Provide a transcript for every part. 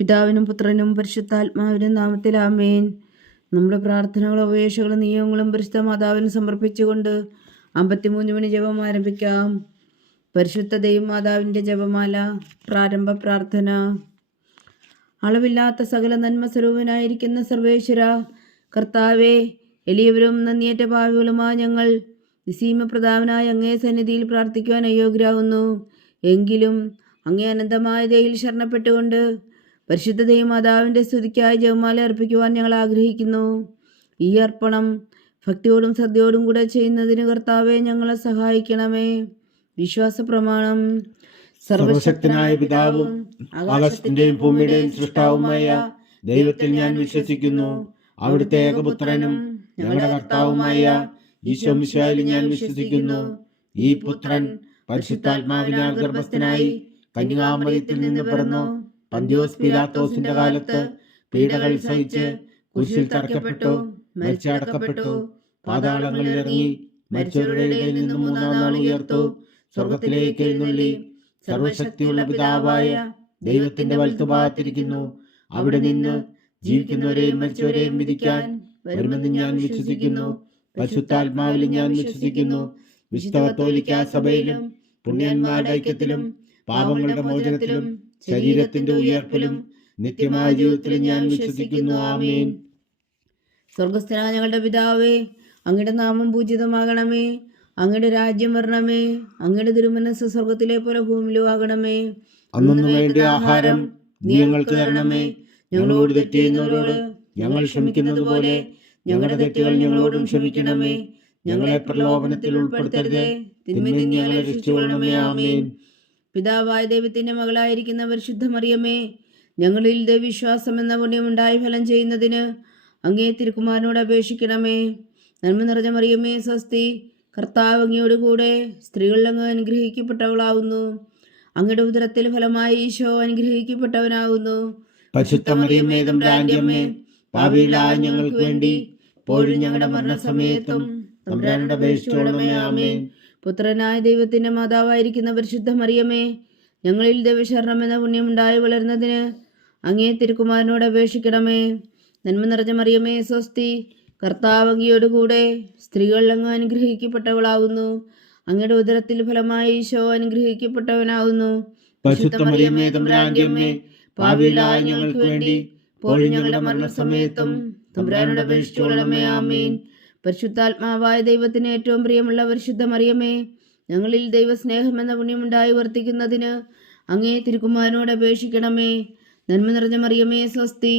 പിതാവിനും പുത്രനും പരിശുദ്ധാത്മാവിനും നാമത്തിൽ ആമേൻ. നമ്മുടെ പ്രാർത്ഥനകളും അപേക്ഷകളും നിയമങ്ങളും പരിശുദ്ധ മാതാവിന് സമർപ്പിച്ചുകൊണ്ട് 53 മണി ജപം ആരംഭിക്കാം. പരിശുദ്ധ ദൈവമാതാവിൻ്റെ ജപമാല. പ്രാരംഭ പ്രാർത്ഥന. അളവില്ലാത്ത സകല നന്മ സ്വരൂപനായിരിക്കുന്ന സർവേശ്വര കർത്താവേ, എളിയവരും നന്ദിയേറ്റ പാവികളുമായ ഞങ്ങൾ നിസീമപ്രതാപനായ അങ്ങേ സന്നിധിയിൽ പ്രാർത്ഥിക്കുവാൻ അയോഗ്യരാകുന്നു. എങ്കിലും അങ്ങേ അനന്തമായ ദയയിൽ ശരണപ്പെട്ടുകൊണ്ട് പരിശുദ്ധ ദൈവമാതാവിൻ്റെ സ്തുതിക്കായി ജപമാല അർപ്പിക്കുവാൻ ഞങ്ങൾ ആഗ്രഹിക്കുന്നു. ഈ അർപ്പണം ഭക്തിയോടും ശ്രദ്ധയോടും കൂടെ ചെയ്യുന്നതിന് കർത്താവെ ഞങ്ങളെ സഹായിക്കണമേ. വിശ്വാസ പ്രമാണം. സർവശക്തനായ പിതാവും ആകാശത്തിന്റെയും ഭൂമിയുടെയും സൃഷ്ടാവുമായ ദൈവത്തിൽ ഞാൻ വിശ്വസിക്കുന്നു. അവിടുത്തെ ഏകപുത്രനും ഞങ്ങളുടെ കർത്താവുമായ ഈശോ മിശിഹായിൽ ഞാൻ വിശ്വസിക്കുന്നു. ഈ പുത്രൻ പരിശുദ്ധാത്മാവിനാൽ ഗർഭസ്ഥനായി കന്യകാമറിയത്തിൽ നിന്ന് പിറന്നു. പന്തിയോസ് പീലാത്തോസിന്റെ കാലത്ത് പീഡകൾ സഹിച്ച് കുരിശിൽ തറയ്ക്കപ്പെട്ടു, മരിച്ചടക്കപ്പെട്ടു, പാതാളങ്ങളിൽ ഇറങ്ങി, മരിച്ചവരുടെ ഇടയിൽ നിന്ന് മൂന്നാം നാൾ ഉയർത്തു, സ്വർഗത്തിലേക്ക് എഴുന്നള്ളി, സർവശക്തിയുള്ള പിതാവായ ദൈവത്തിന്റെ വലത്തുഭാഗത്തിരിക്കുന്നു. അവിടെ നിന്ന് ജീവിക്കുന്നവരെയും മരിച്ചവരെയും വിധിക്കാൻ വരുമെന്ന് ഞാൻ വിശ്വസിക്കുന്നു. പരിശുദ്ധാത്മാവിൽ ഞാൻ വിശ്വസിക്കുന്നു. വിശുദ്ധ കത്തോലിക്കാ സഭയിലും പുണ്യന്മാരുടെ ഐക്യത്തിലും പാപങ്ങളുടെ മോചനത്തിലും ശരീരത്തിന്റെ ഉയർപ്പിലും നിത്യമായ ജീവിതത്തിലും ഞാൻ വിശ്വസിക്കുന്നു. ആമേൻ. സ്വർഗസ്ഥനായ ഞങ്ങളുടെ പിതാവേ, അങ്ങയുടെ നാമം പൂജിതമാകണമേ. അങ്ങയുടെ രാജ്യം വരണമേ. അങ്ങയുടെ തിരുമനസ്സ് സ്വർഗത്തിലെ പോലെ ഭൂമിയിലും ആകണമേ. അന്നു വേണ്ട ആഹാരം നീ ഞങ്ങൾക്ക് തരണമേ. ഞങ്ങളോട് തെറ്റ് ചെയ്യുന്നവരോട് ഞങ്ങൾ ക്ഷമിക്കുന്നത് പോലെ ഞങ്ങളുടെ തെറ്റുകൾ ഞങ്ങളോടും ക്ഷമിക്കണമേ. ഞങ്ങളെ പ്രലോഭനത്തിൽ ഉൾപ്പെടുത്തരുതേ, തിന്മയിൽ നിന്ന് ഞങ്ങളെ രക്ഷിച്ചുകൊള്ളണമേ. ആമേൻ. പിതാവായ ദൈവത്തിന്റെ മകളായിരിക്കുന്ന പരിശുദ്ധ മറിയമേ, ഞങ്ങളിൽ ദൈവവിശ്വാസം എന്ന പുണ്യമുണ്ടായി ഫലം ചെയ്യുന്നതിന് അങ്ങേ തിരുക്കുമാരനോട് അപേക്ഷിക്കണമേ. നന്മ നിറഞ്ഞ മറിയമേ സ്വസ്തി, കർത്താവ് അങ്ങയോട് കൂടെ സ്ത്രീകളിൽ അങ്ങ് അനുഗ്രഹിക്കപ്പെട്ടവളാവുന്നു. അങ്ങയുടെ ഉദരത്തിൽ ഫലമായി ഈശോ അനുഗ്രഹിക്കപ്പെട്ടവനാകുന്നു. പരിശുദ്ധ മറിയമേ തമ്പുരാന്റെ അമ്മേ, പാപികളായ ഞങ്ങൾക്ക് വേണ്ടി ഇപ്പോഴും ഞങ്ങളുടെ മരണസമയത്തും തമ്പുരാനോട് അപേക്ഷിച്ചുകൊള്ളണമേ. ആമേൻ. പുത്രനായ ദൈവത്തിന്റെ മാതാവായിരിക്കുന്ന പരിശുദ്ധ മറിയമേ, ഞങ്ങളിൽ ദൈവശരണം എന്ന പുണ്യമുണ്ടായി വളരുന്നതിന് അങ്ങേ തിരുക്കുമാരനോട് അപേക്ഷിക്കണമേ. നന്മ നിറഞ്ഞ മറിയമേ സ്വസ്തി, കർത്താവ് അങ്ങയോട് കൂടെ സ്ത്രീകളിൽ അങ്ങ് അനുഗ്രഹിക്കപ്പെട്ടവളാകുന്നു. അങ്ങയുടെ ഉദരത്തിൽ ഫലമായി ഈശോ അനുഗ്രഹിക്കപ്പെട്ടവനാകുന്നു. പരിശുദ്ധ മറിയമേ തമ്പുരാന്റെ അമ്മേ, പാപികളായ ഞങ്ങൾക്ക് വേണ്ടി ഇപ്പോഴും ഞങ്ങളുടെ മരണസമയത്തും തമ്പുരാനോട് അപേക്ഷിച്ചുകൊള്ളണമേ. ആമേൻ. പരിശുദ്ധാത്മാവായ ദൈവത്തിന് ഏറ്റവും പ്രിയമുള്ള പരിശുദ്ധ മറിയമേ, ഞങ്ങളിൽ ദൈവസ്നേഹം എന്ന പുണ്യമുണ്ടായി വർത്തിക്കുന്നതിന് അങ്ങേ തിരുക്കുമാരനോട് അപേക്ഷിക്കണമേ. നന്മ നിറഞ്ഞ മറിയമേ സ്വസ്തി,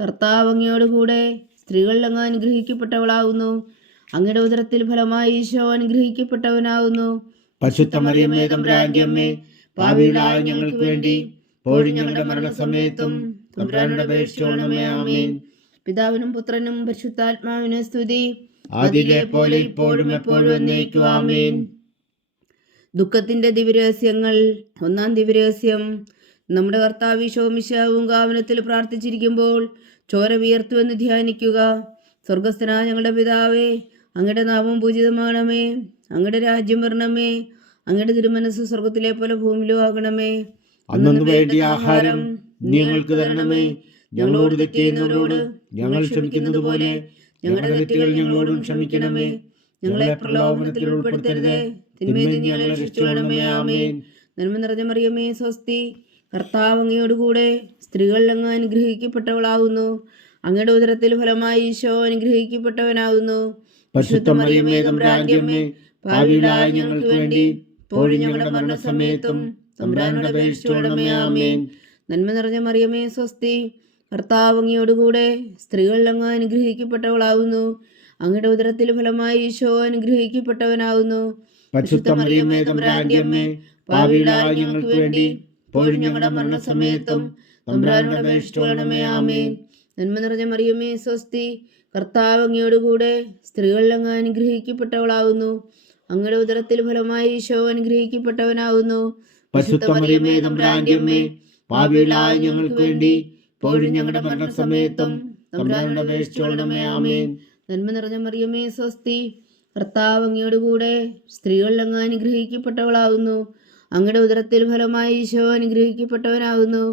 കർത്താവ് അങ്ങയോട് കൂടെ സ്ത്രീകളിൽ അങ്ങ് അനുഗ്രഹിക്കപ്പെട്ടവളാകുന്നു. അങ്ങയുടെ ഉദരത്തിൽ ഫലമായി ഈശോ അനുഗ്രഹിക്കപ്പെട്ടവനാകുന്നു. പരിശുദ്ധ മറിയമേ തമ്പുരാന്റെ അമ്മേ, പാപികളായ ഞങ്ങൾക്ക് വേണ്ടി ഇപ്പോഴും ഞങ്ങളുടെ മരണസമയത്തും തമ്പുരാനോട് അപേക്ഷിച്ചുകൊള്ളണമേ. ആമേൻ. പിതാവിനും പുത്രനും പരിശുദ്ധാത്മാവിനും സ്തുതി, ആദിയിലെ പോലെ ഇപ്പോഴും എപ്പോഴും എന്നേക്കും. ആമേൻ. ദുഃഖത്തിന്റെ ദിവ്യരഹസ്യങ്ങൾ. ഒന്നാം ദിവ്യരഹസ്യം. നമ്മുടെ കർത്താവ് ഈശോ മിശിഹായും ഗാവനത്തിൽ പ്രാർത്ഥിച്ചിരിക്കുമ്പോൾ ചോര വിയർത്തുവെന്ന് ധ്യാനിക്കുക. സ്വർഗസ്ഥനായ ഞങ്ങളുടെ പിതാവേ, അങ്ങയുടെ നാമം പൂജിതമാകണമേ. അങ്ങയുടെ രാജ്യം വരണമേ. അങ്ങയുടെ തിരുമനസ്സ് സ്വർഗത്തിലെ പോലെ ഭൂമിയിലും ആകണമേ. അന്നു വേണ്ടിയ ആഹാരം നീ ഞങ്ങൾക്ക് തരണമേ. ഞങ്ങളോട് തെറ്റ് ചെയ്യുന്നവരോട് ഞങ്ങൾ ക്ഷമിക്കുന്നത് പോലെ ഞങ്ങളുടെ തെറ്റുകൾ ഞങ്ങളോടും ക്ഷമിക്കണമേ. ഞങ്ങളെ പ്രലോഭനത്തിൽ ഉൾപ്പെടുത്തരുതേ, തിന്മയിൽ നിന്ന് ഞങ്ങളെ രക്ഷിച്ചുകൊള്ളണമേ. ആമേൻ. നന്മ നിറഞ്ഞ മറിയമേ സ്വസ്തി, കർത്താവ് അങ്ങയോട് കൂടെ സ്ത്രീകളിൽ അങ്ങ് അനുഗ്രഹിക്കപ്പെട്ടവളാകുന്നു. അങ്ങയുടെ ഉദരത്തിൽ ഫലമായി ഈശോ അനുഗ്രഹിക്കപ്പെട്ടവനാകുന്നു. പരിശുദ്ധ മറിയമേ തമ്പുരാന്റെ അമ്മേ, പാപികളായ ഞങ്ങൾക്ക് വേണ്ടി ഇപ്പോഴും ഞങ്ങളുടെ മരണസമയത്തും തമ്പുരാനോട് അപേക്ഷിച്ചുകൊള്ളണമേ. ആമേൻ. നന്മ നിറഞ്ഞ മറിയമേ സ്വസ്തി, കർത്താവ് അങ്ങയോട് കൂടെ സ്ത്രീകളിൽ അങ്ങ് അനുഗ്രഹിക്കപ്പെട്ടവളാകുന്നു. അങ്ങയുടെ ഉദരത്തിൽ ഫലമായി ഈശോ അനുഗ്രഹിക്കപ്പെട്ടവനാകുന്നു. പരിശുദ്ധ മറിയമേ തമ്പുരാന്റെ അമ്മേ, പാപികളായ ഞങ്ങൾക്ക് വേണ്ടി ഇപ്പോഴും ഞങ്ങളുടെ മരണസമയത്തും തമ്പുരാനോട് അപേക്ഷിച്ചുകൊള്ളണമേ. ആമേൻ. നന്മ നിറഞ്ഞ മറിയമേ സ്വസ്തി, കർത്താവ് അങ്ങയോട് കൂടെ സ്ത്രീകളിൽ അങ്ങ് അനുഗ്രഹിക്കപ്പെട്ടവളാകുന്നു. അങ്ങയുടെ ഉദരത്തിൽ ഫലമായി ഈശോ അനുഗ്രഹിക്കപ്പെട്ടവനാകുന്നു. പരിശുദ്ധ മറിയമേ തമ്പുരാന്റെ അമ്മേ, പാപികളായ ഞങ്ങൾക്ക് വേണ്ടി ഇപ്പോഴും ഞങ്ങളുടെ മരണസമയത്തും തമ്പുരാനോട് അപേക്ഷിച്ചുകൊള്ളണമേ. ആമേൻ. നന്മ നിറഞ്ഞ മറിയമേ സ്വസ്തി, കർത്താവ് അങ്ങയോട് കൂടെ സ്ത്രീകളിൽ അങ്ങ് അനുഗ്രഹിക്കപ്പെട്ടവളാകുന്നു. അങ്ങയുടെ ഉദരത്തിൽ ഫലമായി ഈശോ അനുഗ്രഹിക്കപ്പെട്ടവനാകുന്നു.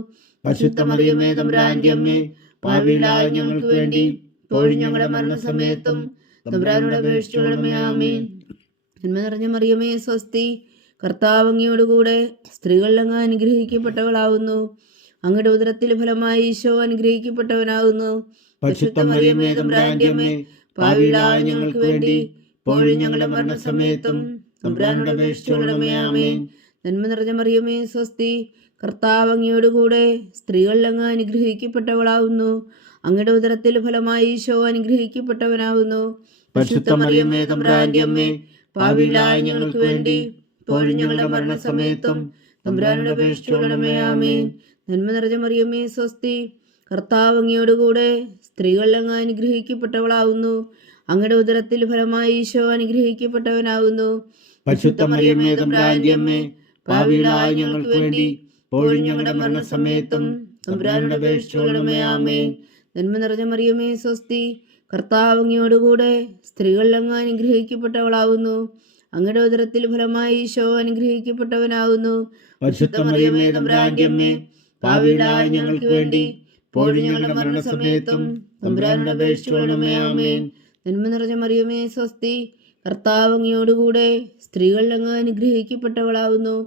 പരിശുദ്ധ മറിയമേ തമ്പുരാന്റെ അമ്മേ, പാപികളായ ഞങ്ങൾക്ക് വേണ്ടി ഇപ്പോഴും ഞങ്ങളുടെ മരണസമയത്തും തമ്പുരാനോട് അപേക്ഷിച്ചുകൊള്ളണമേ. ആമേൻ. നന്മ നിറഞ്ഞ മറിയമേ സ്വസ്തി, കർത്താവ് അങ്ങയോടുകൂടെ സ്ത്രീകളിൽ അങ്ങ് അനുഗ്രഹിക്കപ്പെട്ടവളാവുന്നു. അങ്ങയുടെ ഉദരത്തിൽ ഫലമായി ഈശോ അനുഗ്രഹിക്കപ്പെട്ടവനാകുന്നു. പരിശുദ്ധ മറിയമേ തമ്പുരാന്റെ അമ്മേ, പാപികളായ ഞങ്ങൾക്ക് വേണ്ടി ഇപ്പോഴും ഞങ്ങളുടെ മരണസമയത്തും തമ്പുരാനോട് അപേക്ഷിച്ചുകൊള്ളണമേ. ആമേൻ. നന്മ നിറഞ്ഞ മറിയമേ സ്വസ്തി, കർത്താവ് അങ്ങയോടുകൂടെ സ്ത്രീകളിൽ അങ്ങ് അനുഗ്രഹിക്കപ്പെട്ടവളാവുന്നു. അങ്ങയുടെ ഉദരത്തിൽ ഫലമായി ഈശോ അനുഗ്രഹിക്കപ്പെട്ടവനാകുന്നു. പരിശുദ്ധ മറിയമേ തമ്പുരാന്റെ അമ്മേ, പാപികളായ ഞങ്ങൾക്ക് വേണ്ടി ഇപ്പോഴും ഞങ്ങളുടെ മരണസമയത്തും തമ്പുരാനോട് അപേക്ഷിച്ചുകൊള്ളണമേ. ആമേൻ. നന്മ നിറഞ്ഞ മറിയമേ സ്വസ്തി, കർത്താവ് അങ്ങയോടുകൂടെ സ്ത്രീകളിൽ അങ്ങ് അനുഗ്രഹിക്കപ്പെട്ടവളാവുന്നു. അങ്ങയുടെ ഉദരത്തിൽ ഫലമായി ഈശോ അനുഗ്രഹിക്കപ്പെട്ടവനാകുന്നു. പരിശുദ്ധ മറിയമേ തമ്പുരാന്റെ അമ്മേ, പാപികളായ ഞങ്ങൾക്ക് വേണ്ടി ഇപ്പോഴും ഞങ്ങളുടെ മരണസമയത്തും തമ്പുരാനോട് അപേക്ഷിച്ചുകൊള്ളണമേ. ആമേൻ. നന്മ നിറഞ്ഞ മറിയമേ സ്വസ്തി, കർത്താവ് അങ്ങയോടുകൂടെ സ്ത്രീകളിൽ അങ്ങ് അനുഗ്രഹിക്കപ്പെട്ടവളാവുന്നു. അങ്ങയുടെ ഉദരത്തിൽ ഫലമായി ഈശോ അനുഗ്രഹിക്കപ്പെട്ടവനാകുന്നു. പരിശുദ്ധ മറിയമേ തമ്പുരാന്റെ അമ്മേ, പാപികളായ ഞങ്ങൾക്ക് വേണ്ടി ഇപ്പോഴും ഞങ്ങളുടെ മരണസമയത്തും തമ്പുരാനോട് അപേക്ഷിച്ചുകൊള്ളണമേ. ആമേൻ. നന്മ നിറഞ്ഞ മറിയമേ സ്വസ്തി, കർത്താവ് അങ്ങയോടുകൂടെ സ്ത്രീകളിൽ അങ്ങ് അനുഗ്രഹിക്കപ്പെട്ടവളാവുന്നു.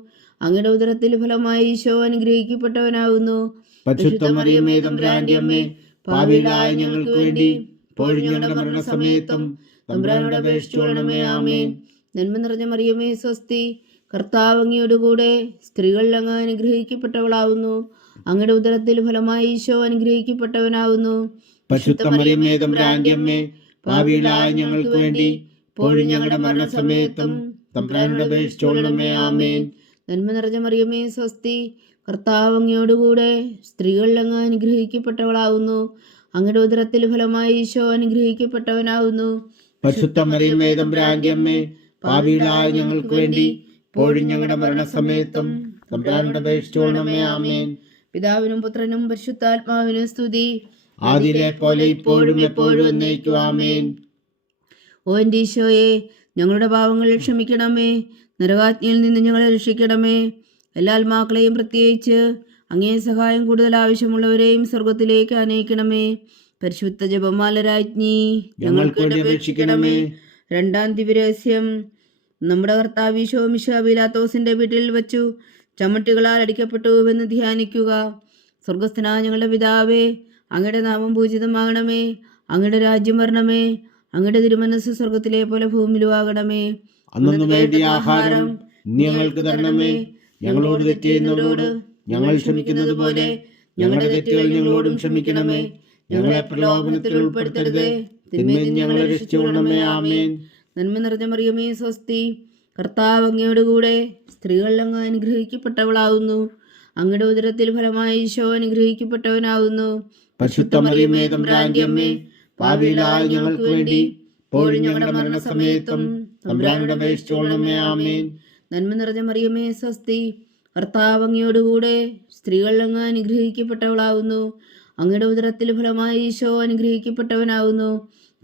അങ്ങയുടെ ഉദരത്തിൽ ഫലമായി ഈശോ അനുഗ്രഹിക്കപ്പെട്ടവനാകുന്നു. പരിശുദ്ധ മറിയമേ തമ്പുരാന്റെ അമ്മേ, പാപികളായ ഞങ്ങൾക്ക് വേണ്ടി ഇപ്പോഴും ഞങ്ങളുടെ മരണസമയത്തും തമ്പുരാനോട് അപേക്ഷിച്ചുകൊള്ളണമേ. ആമേൻ. നന്മ നിറഞ്ഞ മറിയമേ സ്വസ്തി, കർത്താവ് അങ്ങയോടുകൂടെ സ്ത്രീകളിൽ അങ്ങ് അനുഗ്രഹിക്കപ്പെട്ടവളാവുന്നു. അങ്ങയുടെ ഉദരത്തിൽ ഫലമായി ഈശോ അനുഗ്രഹിക്കപ്പെട്ടവനാകുന്നു. പരിശുദ്ധ മറിയമേ തമ്പുരാന്റെ അമ്മേ, പാപികളായ ഞങ്ങൾക്ക് വേണ്ടി ഇപ്പോഴും ഞങ്ങളുടെ മരണസമയത്തും തമ്പുരാനോട് അപേക്ഷിച്ചുകൊള്ളണമേ. ആമേൻ. നന്മ നിറഞ്ഞ മറിയമേ സ്വസ്തി, കർത്താവ് അങ്ങയോടുകൂടെ സ്ത്രീകളിൽ അങ്ങ് അനുഗ്രഹിക്കപ്പെട്ടവളാവുന്നു. അങ്ങയുടെ ഉദരത്തിൽ ഫലമായി ഈശോ അനുഗ്രഹിക്കപ്പെട്ടവനാകുന്നു. പരിശുദ്ധ മറിയമേ തമ്പുരാന്റെ അമ്മേ, പാപികളായ ഞങ്ങൾക്ക് വേണ്ടി ഇപ്പോഴും ഞങ്ങളുടെ മരണസമയത്തും തമ്പുരാനോട് അപേക്ഷിച്ചുകൊള്ളണമേ. ആമേൻ. പിതാവിനും പുത്രനും പരിശുദ്ധാത്മാവിനും സ്തുതി, ആദിയിലെ പോലെ ഇപ്പോഴും എപ്പോഴും എന്നേക്കും. ആമേൻ. ഓ എൻ്റെ ഈശോയെ, ഞങ്ങളുടെ പാവങ്ങൾ ക്ഷമിക്കണമേ. നരകാജ്ഞയിൽ നിന്ന് ഞങ്ങളെ രക്ഷിക്കണമേ. എല്ലാ ആത്മാക്കളെയും, പ്രത്യേകിച്ച് അങ്ങേ സഹായം കൂടുതൽ ആവശ്യമുള്ളവരെയും സ്വർഗത്തിലേക്ക് അനയിക്കണമേ. പരിശുദ്ധ ജപമാല രാജ്ഞി, ഞങ്ങൾക്ക് വേണ്ടി അപേക്ഷിക്കണമേ. രണ്ടാം ദിവ്യരഹസ്യം. നമ്മുടെ കർത്താവ് ഈശോ മിശിഹാ പീലാത്തോസിന്റെ വീട്ടിൽ വച്ചു ചമ്മട്ടികളാൽ അടിക്കപ്പെട്ടുവെന്ന് ധ്യാനിക്കുക. സ്വർഗസ്ഥനായ ഞങ്ങളുടെ പിതാവേ, അങ്ങയുടെ നാമം പൂജിതമാകണമേ. അങ്ങയുടെ രാജ്യം വരണമേ. അങ്ങയുടെ തിരുമനസ്സ് സ്വർഗത്തിലെ പോലെ ഭൂമിയിലും ആകണമേ. അന്നു വേണ്ടിയ ആഹാരം ഞങ്ങൾക്ക് തരണമേ. ഞങ്ങളോട് തെറ്റ് ചെയ്യുന്നവരോട് ഞങ്ങൾ ക്ഷമിക്കുന്നത് പോലെ ഞങ്ങളുടെ തെറ്റുകൾ ഞങ്ങളോടും ക്ഷമിക്കണമേ. ഞങ്ങളെ പ്രലോഭനത്തിൽ ഉൾപ്പെടുത്തരുതേ, തിന്മയിൽ നിന്ന് ഞങ്ങളെ രക്ഷിച്ചുകൊള്ളണമേ. ആമേൻ. നന്മ നിറഞ്ഞ മറിയമേ സ്വസ്തി, കർത്താവ് അങ്ങയോടുകൂടെ സ്ത്രീകളിൽ അങ്ങ് അനുഗ്രഹിക്കപ്പെട്ടവളാവുന്നു. അങ്ങയുടെ ഉദരത്തിൽ ഫലമായി ഈശോ അനുഗ്രഹിക്കപ്പെട്ടവനാവുന്നു. പരിശുദ്ധ മറിയമേ തമ്പുരാന്റെ അമ്മേ, പാപികളായ ഞങ്ങൾക്ക് വേണ്ടി ഇപ്പോഴും ഞങ്ങളുടെ മരണസമയത്തും തമ്പുരാനോട് അപേക്ഷിച്ചുകൊള്ളണമേ. ആമേൻ. നന്മ നിറഞ്ഞ മറിയമേ സ്വസ്തി, കർത്താവ് അങ്ങയോടുകൂടെ സ്ത്രീകളിൽ അങ്ങ് അനുഗ്രഹിക്കപ്പെട്ടവളാവുന്നു. അങ്ങയുടെ ഉദരത്തിൽ ഫലമായി ഈശോ അനുഗ്രഹിക്കപ്പെട്ടവനാവുന്നു.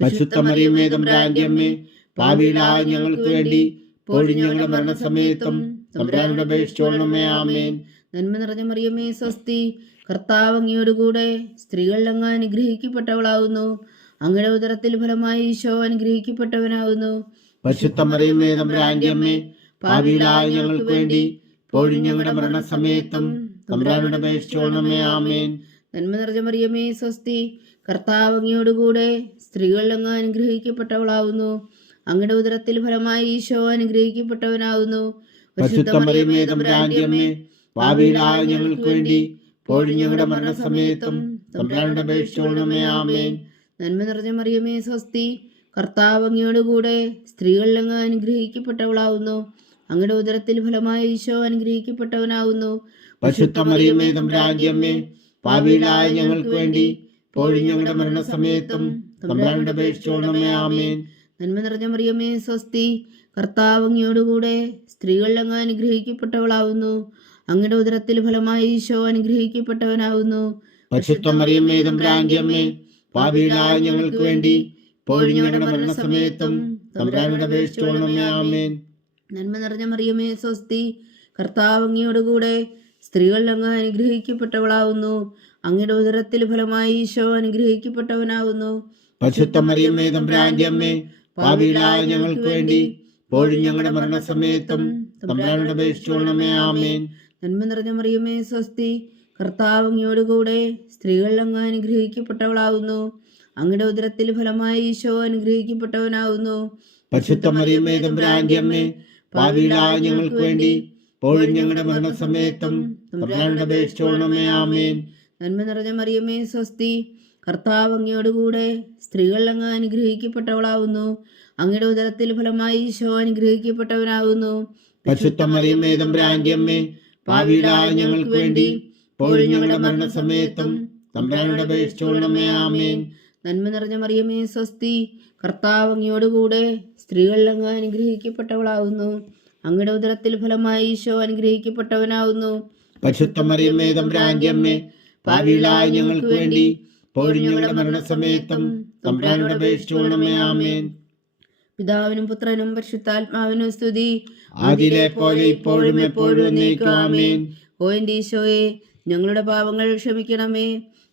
പരിശുദ്ധ മറിയമേ തമ്പുരാന്റെ അമ്മേ, പാപികളായ ഞങ്ങൾക്ക് വേണ്ടി ഇപ്പോഴും ഞങ്ങളുടെ മരണസമയത്തും തമ്പുരാനോട് അപേക്ഷിച്ചുകൊള്ളണമേ. ആമേൻ. നന്മ നിറഞ്ഞ മറിയമേ സ്വസ്തി, കർത്താവ് അങ്ങയോടുകൂടെ സ്ത്രീകളിൽ അങ്ങ് അനുഗ്രഹിക്കപ്പെട്ടവളാവുന്നു. അങ്ങയുടെ ഉദരത്തിൽ ഫലമായി ഈശോ അനുഗ്രഹിക്കപ്പെട്ടവനാവുന്നു. പരിശുദ്ധ മറിയമേ തമ്പുരാന്റെ അമ്മേ, പാപികളായ ഞങ്ങൾക്ക് വേണ്ടി ഇപ്പോഴും ഞങ്ങളുടെ മരണസമയത്തും തമ്പുരാനോട് അപേക്ഷിച്ചുകൊള്ളണമേ. ആമേൻ. നന്മ നിറഞ്ഞ മറിയമേ സ്വസ്തി, കർത്താവ് അങ്ങയോടുകൂടെ സ്ത്രീകളിൽ അങ്ങ് അനുഗ്രഹിക്കപ്പെട്ടവളാവുന്നു. അങ്ങയുടെ ഉദരത്തിൽ ഫലമായി ഈശോ അനുഗ്രഹിക്കപ്പെട്ടവനാവുന്നു. പരിശുദ്ധ മറിയമേ തമ്പുരാന്റെ അമ്മേ, പാപികളായ ഞങ്ങൾക്ക് വേണ്ടി ഇപ്പോഴും ഞങ്ങളുടെ മരണസമയത്തും തമ്പുരാനോട് അപേക്ഷിച്ചുകൊള്ളണമേ. ആമേൻ. നന്മ നിറഞ്ഞ മറിയമേ സ്വസ്തി, കർത്താവ് അങ്ങയോടുകൂടെ സ്ത്രീകളിൽ അങ്ങ് അനുഗ്രഹിക്കപ്പെട്ടവളാവുന്നു. അങ്ങയുടെ ഉദരത്തിൽ ഫലമായി ഈശോ അനുഗ്രഹിക്കപ്പെട്ടവനാവുന്നു. പരിശുദ്ധ മറിയമേ തമ്പുരാന്റെ അമ്മേ, പാപികളായ ഞങ്ങൾക്ക് വേണ്ടി ഇപ്പോഴും ഞങ്ങളുടെ മരണസമയത്തും തമ്പുരാനോട് അപേക്ഷിച്ചുകൊള്ളണമേ. ആമേൻ. നന്മ നിറഞ്ഞ മറിയമേ സ്വസ്തി, കർത്താവ് അങ്ങയോടുകൂടെ സ്ത്രീകളിൽ അങ്ങ് അനുഗ്രഹിക്കപ്പെട്ടവളാവുന്നു. അങ്ങയുടെ ഉദരത്തിൽ ഫലമായി ഈശോ അനുഗ്രഹിക്കപ്പെട്ടവനാവുന്നു. പരിശുദ്ധ മറിയമേ തമ്പുരാന്റെ അമ്മേ, പാപികളായ ഞങ്ങൾക്ക് വേണ്ടി ഇപ്പോഴും ഞങ്ങളുടെ മരണസമയത്തും തമ്പുരാനോട് അപേക്ഷിച്ചുകൊള്ളണമേ. ആമേൻ. നന്മ നിറഞ്ഞ മറിയമേ സ്വസ്തി, കർത്താവ് അങ്ങയോടുകൂടെ സ്ത്രീകൾ അങ്ങ് അനുഗ്രഹിക്കപ്പെട്ടവളാവുന്നു. അങ്ങയുടെ ഉദരത്തിൽ ഫലമായി ഈശോ അനുഗ്രഹിക്കപ്പെട്ടവനാവുന്നു. പരിശുദ്ധ മറിയമേ തമ്പുരാന്റെ അമ്മേ, പാപികളായ ഞങ്ങൾക്ക് വേണ്ടി ഇപ്പോഴും ഞങ്ങളുടെ മരണസമയത്തും തമ്പുരാനോട് അപേക്ഷിച്ചുകൊള്ളണമേ. ആമേൻ. നന്മ നിറഞ്ഞ മറിയമേ സ്വസ്തി, കർത്താവ് അങ്ങയോടുകൂടെ സ്ത്രീകൾ അങ്ങ് അനുഗ്രഹിക്കപ്പെട്ടവളാവുന്നു. അങ്ങയുടെ ഉദരത്തിൽ ഫലമായി ഈശോ അനുഗ്രഹിക്കപ്പെട്ടവനാവുന്നു. പരിശുദ്ധ മറിയമേ തമ്പുരാന്റെ അമ്മേ, പാപികളായ ഞങ്ങൾക്ക് വേണ്ടി ഇപ്പോഴും ഞങ്ങളുടെ മരണസമയത്തും തമ്പുരാനോട് അപേക്ഷിച്ചുകൊള്ളണമേ. ആമേൻ. നന്മ നിറഞ്ഞ മറിയമേ സ്വസ്തി, കർത്താവ് അങ്ങയോടുകൂടെ സ്ത്രീകൾ അങ്ങ് അനുഗ്രഹിക്കപ്പെട്ടവളാവുന്നു. അങ്ങയുടെ ഉദരത്തിൽ ഫലമായി ഈശോ അനുഗ്രഹിക്കപ്പെട്ടവനാകുന്നു. പരിശുദ്ധ മറിയമേ തമ്പുരാന്റെ അമ്മേ, പാപികളായ ഞങ്ങൾക്ക് വേണ്ടി ഇപ്പോഴും ഞങ്ങളുടെ മരണസമയത്തും തമ്പുരാനോട് അപേക്ഷിച്ചുകൊള്ളണമേ. ആമേൻ. നന്മ നിറഞ്ഞ മറിയമേ സ്വസ്തി, കർത്താവ് അങ്ങയോടുകൂടെ സ്ത്രീകൾ അങ്ങ് അനുഗ്രഹിക്കപ്പെട്ടവളാവുന്നു. അങ്ങയുടെ ഉദരത്തിൽ ഫലമായി ഈശോ അനുഗ്രഹിക്കപ്പെട്ടവനാവുന്നു. പരിശുദ്ധ മറിയമേ തമ്പുരാന്റെ അമ്മേ, പാപികളായ ഞങ്ങൾക്ക് വേണ്ടി ഇപ്പോഴും ഞങ്ങളുടെ മരണസമയത്തും തമ്പുരാനോട് അപേക്ഷിച്ചുകൊള്ളണമേ. ആമേൻ. പിതാവിനും പുത്രനും പരിശുദ്ധാത്മാവിനും സ്തുതി, ആദിയിലെ പോലെ ഇപ്പോഴും എപ്പോഴും എന്നേക്കും. ആമേൻ. ഓ എൻ്റെ ഈശോയെ, ഞങ്ങളുടെ പാപങ്ങൾ ക്ഷമിക്കണമേ.